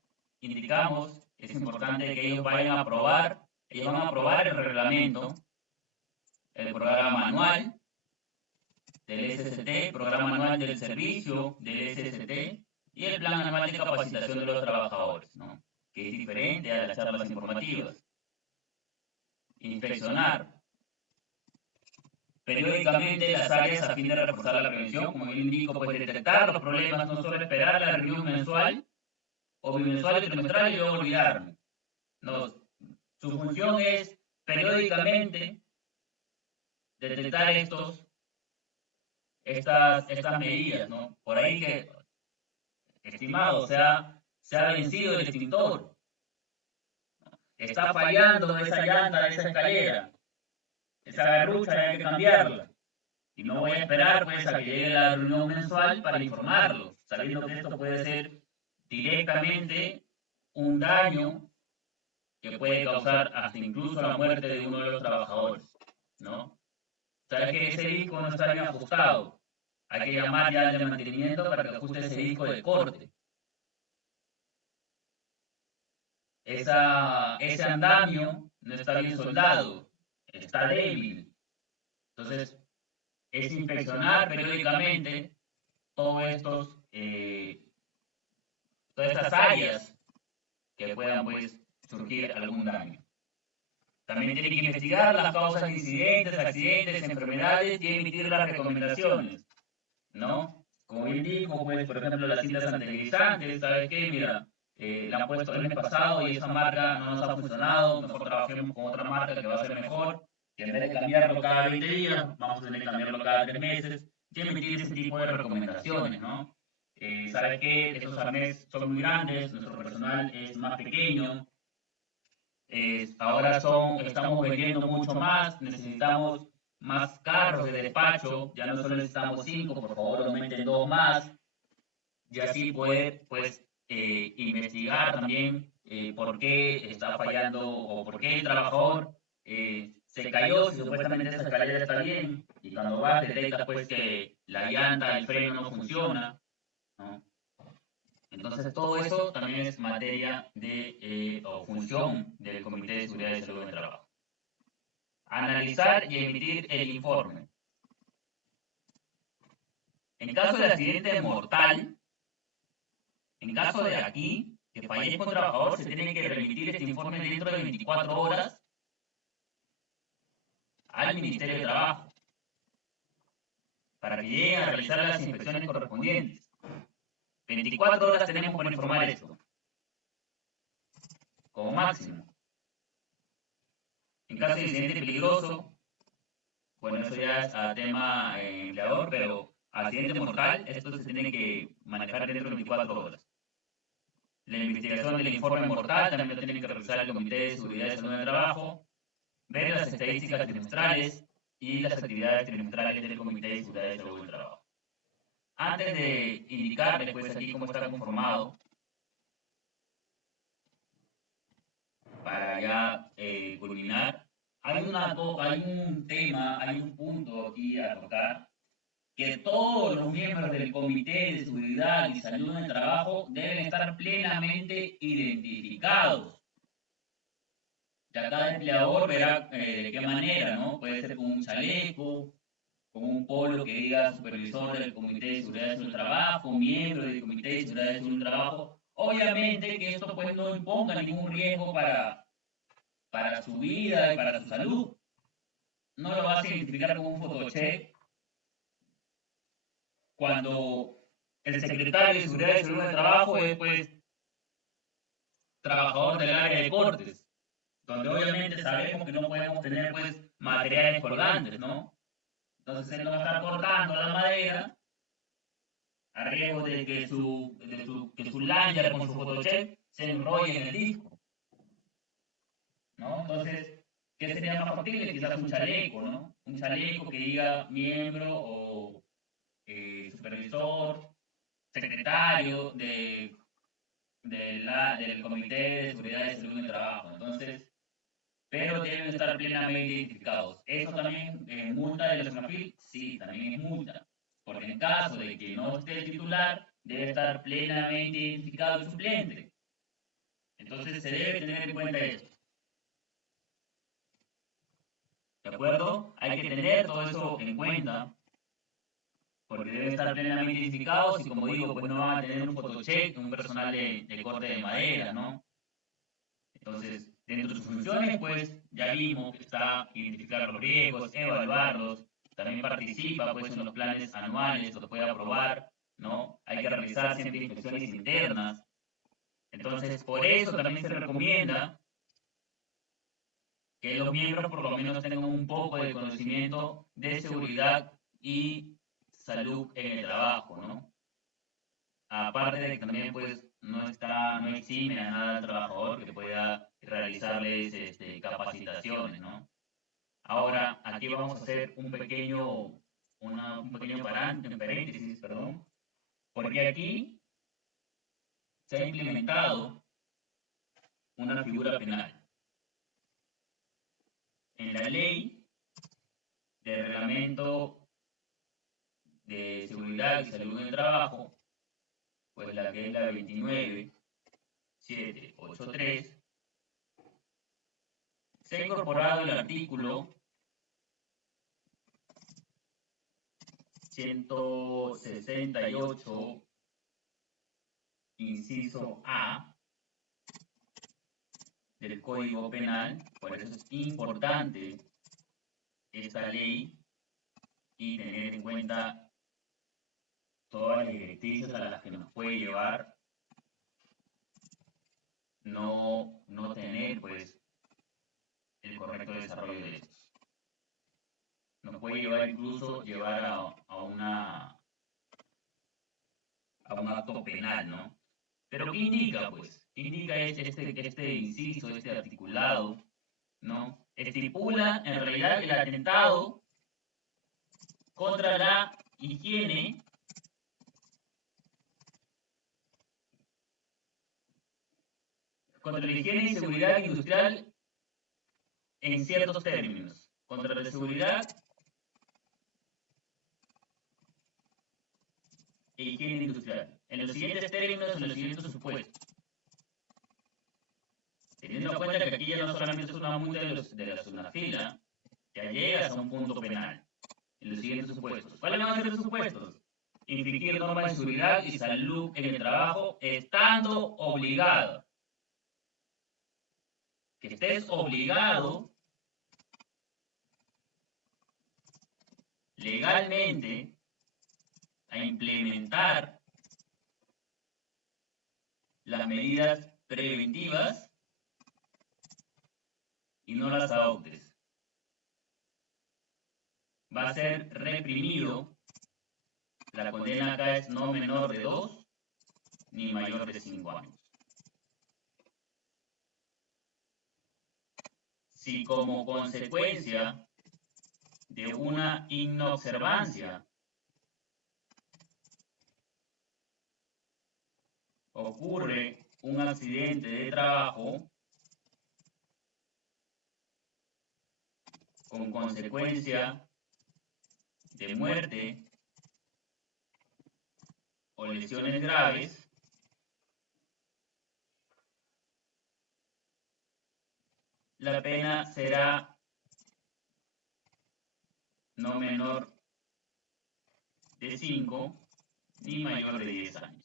indicamos, es importante que ellos vayan a aprobar, ellos van a aprobar el reglamento, el programa anual del SST, programa anual del servicio del SST y el plan anual de capacitación de los trabajadores, ¿no? Que es diferente a las charlas informativas. Inspeccionar periódicamente las áreas a fin de reforzar la prevención, como yo indico, pues detectar los problemas, no solo esperar la reunión mensual o bimensual y trimestral y luego olvidarme. No, su función es periódicamente detectar estas medidas, ¿no? Por ahí que, estimado, se ha vencido el extintor, está fallando esa llanta, esa escalera, esa garrucha hay que cambiarla. Y no voy a esperar pues a que llegue la reunión mensual para informarlo, sabiendo que esto puede ser directamente un daño que puede causar hasta incluso la muerte de uno de los trabajadores, ¿no? Sabes que ese disco no está bien ajustado. Hay que llamar ya al de mantenimiento para que ajuste ese disco de corte. Ese andamio no está bien soldado, está débil. Entonces, es inspeccionar periódicamente todos todas estas áreas que puedan pues surgir algún daño. También tiene que investigar las causas de incidentes, accidentes, enfermedades y emitir las recomendaciones, ¿no? Como bien dijo, pues, por ejemplo, las cintas antideslizantes, ¿sabes qué? Mira, la han puesto el mes pasado y esa marca no nos ha funcionado, mejor trabajemos con otra marca que va a ser mejor, y en vez de cambiarlo cada 20 días, vamos a tener que cambiarlo cada 3 meses, y emitir ese tipo de recomendaciones, ¿no? ¿Sabes qué? Esos arnés son muy grandes, nuestro personal es más pequeño, ahora estamos vendiendo mucho más, necesitamos más carros de despacho, ya no solo necesitamos 5, por favor aumenten 2 más, y así poder pues investigar también por qué está fallando o por qué el trabajador se cayó, si supuestamente esa escalera está bien, y cuando vas detectas pues que la llanta, el freno no funciona, ¿no? Entonces, todo eso también es materia o función del Comité de Seguridad y Salud en el Trabajo. Analizar y emitir el informe. En caso de accidente mortal, en caso de aquí, que fallezca un trabajador, se tiene que remitir este informe dentro de 24 horas al Ministerio de Trabajo para que lleguen a realizar las inspecciones correspondientes. 24 horas tenemos para informar esto, como máximo. En caso de incidente peligroso, bueno, eso ya es a tema empleador, pero accidente mortal, esto se tiene que manejar dentro de 24 horas. La investigación del informe mortal también lo tiene que realizar el Comité de Seguridad y Salud en el Trabajo, ver las estadísticas trimestrales y las actividades trimestrales del Comité de Seguridad y Salud en el Trabajo. Antes de indicarles pues aquí cómo está conformado, para ya culminar, hay un tema, hay un punto aquí a tocar, que todos los miembros del Comité de Seguridad y Salud en el Trabajo deben estar plenamente identificados. Ya cada empleador verá de qué manera, ¿no? Puede ser con un chaleco, con un polo que diga supervisor del Comité de Seguridad y Salud del Trabajo, miembro del Comité de Seguridad y Salud del Trabajo. Obviamente que esto pues no imponga ningún riesgo para su vida y para su salud. No lo vas a identificar con un photocheck cuando el secretario de Seguridad y Salud del Trabajo es pues trabajador del área de cortes, donde obviamente sabemos que no podemos tener pues materiales colgantes, ¿no? Entonces él no va a estar cortando la madera a riesgo de que su lanyard con su photocheck se enrolle en el disco, ¿no? Entonces, ¿qué sería más factible? Quizás un chaleco, ¿no? Un chaleco que diga miembro o supervisor, secretario del Comité de Seguridad y Salud en el Trabajo. Entonces, pero deben estar plenamente identificados. ¿Eso también es multa de la SONAFIL? Sí, también es multa. Porque en caso de que no esté el titular, debe estar plenamente identificado el suplente. Entonces se debe tener en cuenta esto. ¿De acuerdo? Hay que tener todo eso en cuenta, porque deben estar plenamente identificados y como digo, pues no van a tener un photocheck, un personal de corte de madera, ¿no? Entonces, dentro de sus funciones, pues ya vimos que está identificar los riesgos, evaluarlos, también participa pues en los planes anuales, los puede aprobar, ¿no? Hay que realizar siempre inspecciones internas. Entonces, por eso también se recomienda que los miembros por lo menos tengan un poco de conocimiento de seguridad y salud en el trabajo, ¿no? Aparte de que también pues no exime a nada al trabajador que pueda realizarles capacitaciones, ¿no? Ahora, aquí vamos a hacer un pequeño paréntesis, perdón, porque aquí se ha implementado una figura penal. En la ley de reglamento de seguridad y salud en el trabajo, pues la que es la 29783, se ha incorporado el artículo 168, inciso A, del Código Penal. Por eso es importante esta ley y tener en cuenta todas las directrices a las que nos puede llevar no tener pues el correcto desarrollo de estos. Nos puede llevar incluso a un acto penal, ¿no? Pero ¿qué indica, pues? ¿Qué indica este inciso, este articulado, ¿no? Estipula en realidad el atentado contra la higiene y seguridad industrial en ciertos términos. Contra la seguridad e higiene industrial. En los siguientes términos, en los siguientes supuestos. Teniendo en cuenta que aquí ya no solamente es una multa de una fila, ya llegas a un punto penal. En los siguientes supuestos. ¿Cuáles van a ser los supuestos? Infringir normas de seguridad y salud en el trabajo estando obligado. Que estés obligado legalmente a implementar las medidas preventivas y no las adoptes. Va a ser reprimido. La condena acá es no menor de 2 ni mayor de 5 años. Si como consecuencia de una inobservancia ocurre un accidente de trabajo con consecuencia de muerte o lesiones graves, la pena será no menor de 5 ni mayor de 10 años.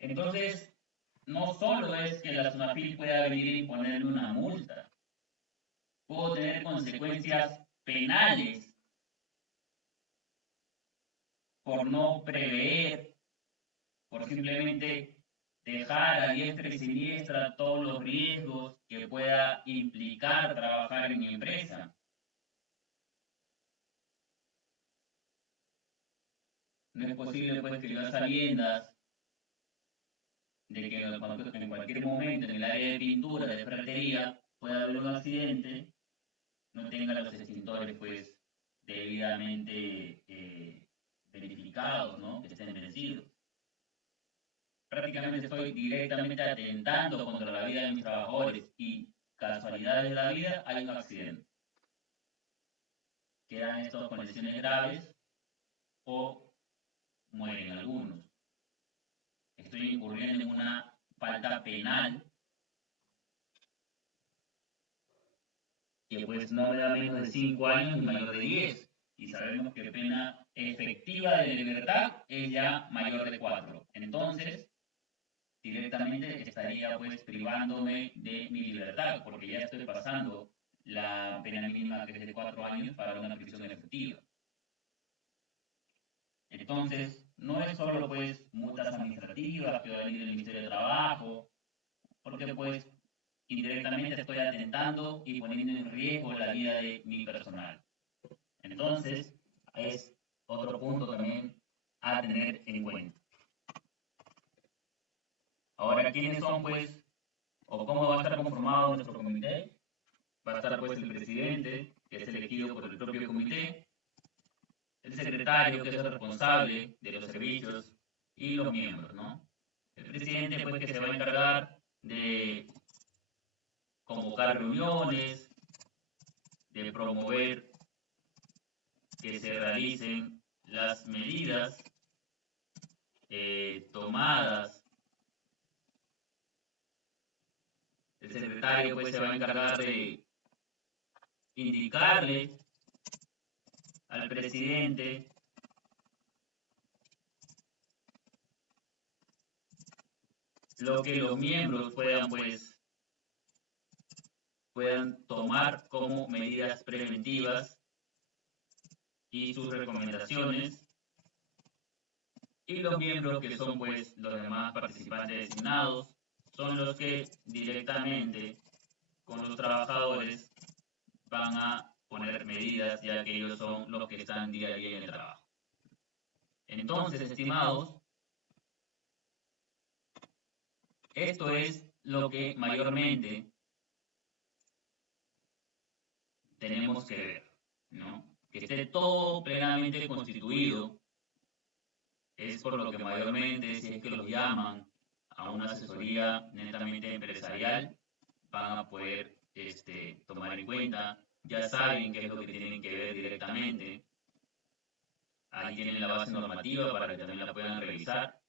Entonces, no solo es que la SUNAFIL pueda venir a imponerle una multa, puedo tener consecuencias penales por no prever, por simplemente dejar a diestra y siniestra todos los riesgos que pueda implicar trabajar en mi empresa. No es posible pues que yo a sabiendas de que en cualquier momento en el área de pintura, de ferretería, pueda haber un accidente, no tenga los extintores pues debidamente verificados, ¿no? Que estén vencidos. Prácticamente estoy directamente atentando contra la vida de mis trabajadores y casualidades de la vida hay un accidente. Quedan estos con lesiones graves o mueren algunos. Estoy incurriendo en una falta penal que pues no me da menos de 5 años ni mayor de 10. Y sabemos que pena efectiva de libertad es ya mayor de 4. Entonces, directamente estaría pues privándome de mi libertad, porque ya estoy pasando la pena mínima que es de 4 años para una prisión efectiva. Entonces, no es solo pues multas administrativas que va a venir del Ministerio de Trabajo, porque pues indirectamente estoy atentando y poniendo en riesgo la vida de mi personal. Entonces, es otro punto también a tener en cuenta. Ahora, ¿quiénes son pues o cómo va a estar conformado nuestro comité? Va a estar pues el presidente, que es elegido por el propio comité, el secretario, que es el responsable de los servicios, y los miembros, ¿no? El presidente, pues, que se va a encargar de convocar reuniones, de promover que se realicen las medidas tomadas. El secretario, pues, se va a encargar de indicarle al presidente lo que los miembros puedan, pues, puedan tomar como medidas preventivas y sus recomendaciones, y los miembros, que son, pues, los demás participantes designados, son los que directamente con los trabajadores van a poner medidas, ya que ellos son los que están día a día en el trabajo. Entonces, estimados, esto es lo que mayormente tenemos que ver, ¿no? Que esté todo plenamente constituido, es por lo que mayormente, si es que los llaman a una asesoría netamente empresarial, van a poder tomar en cuenta, ya saben qué es lo que tienen que ver directamente, ahí tienen la base normativa para que también la puedan revisar,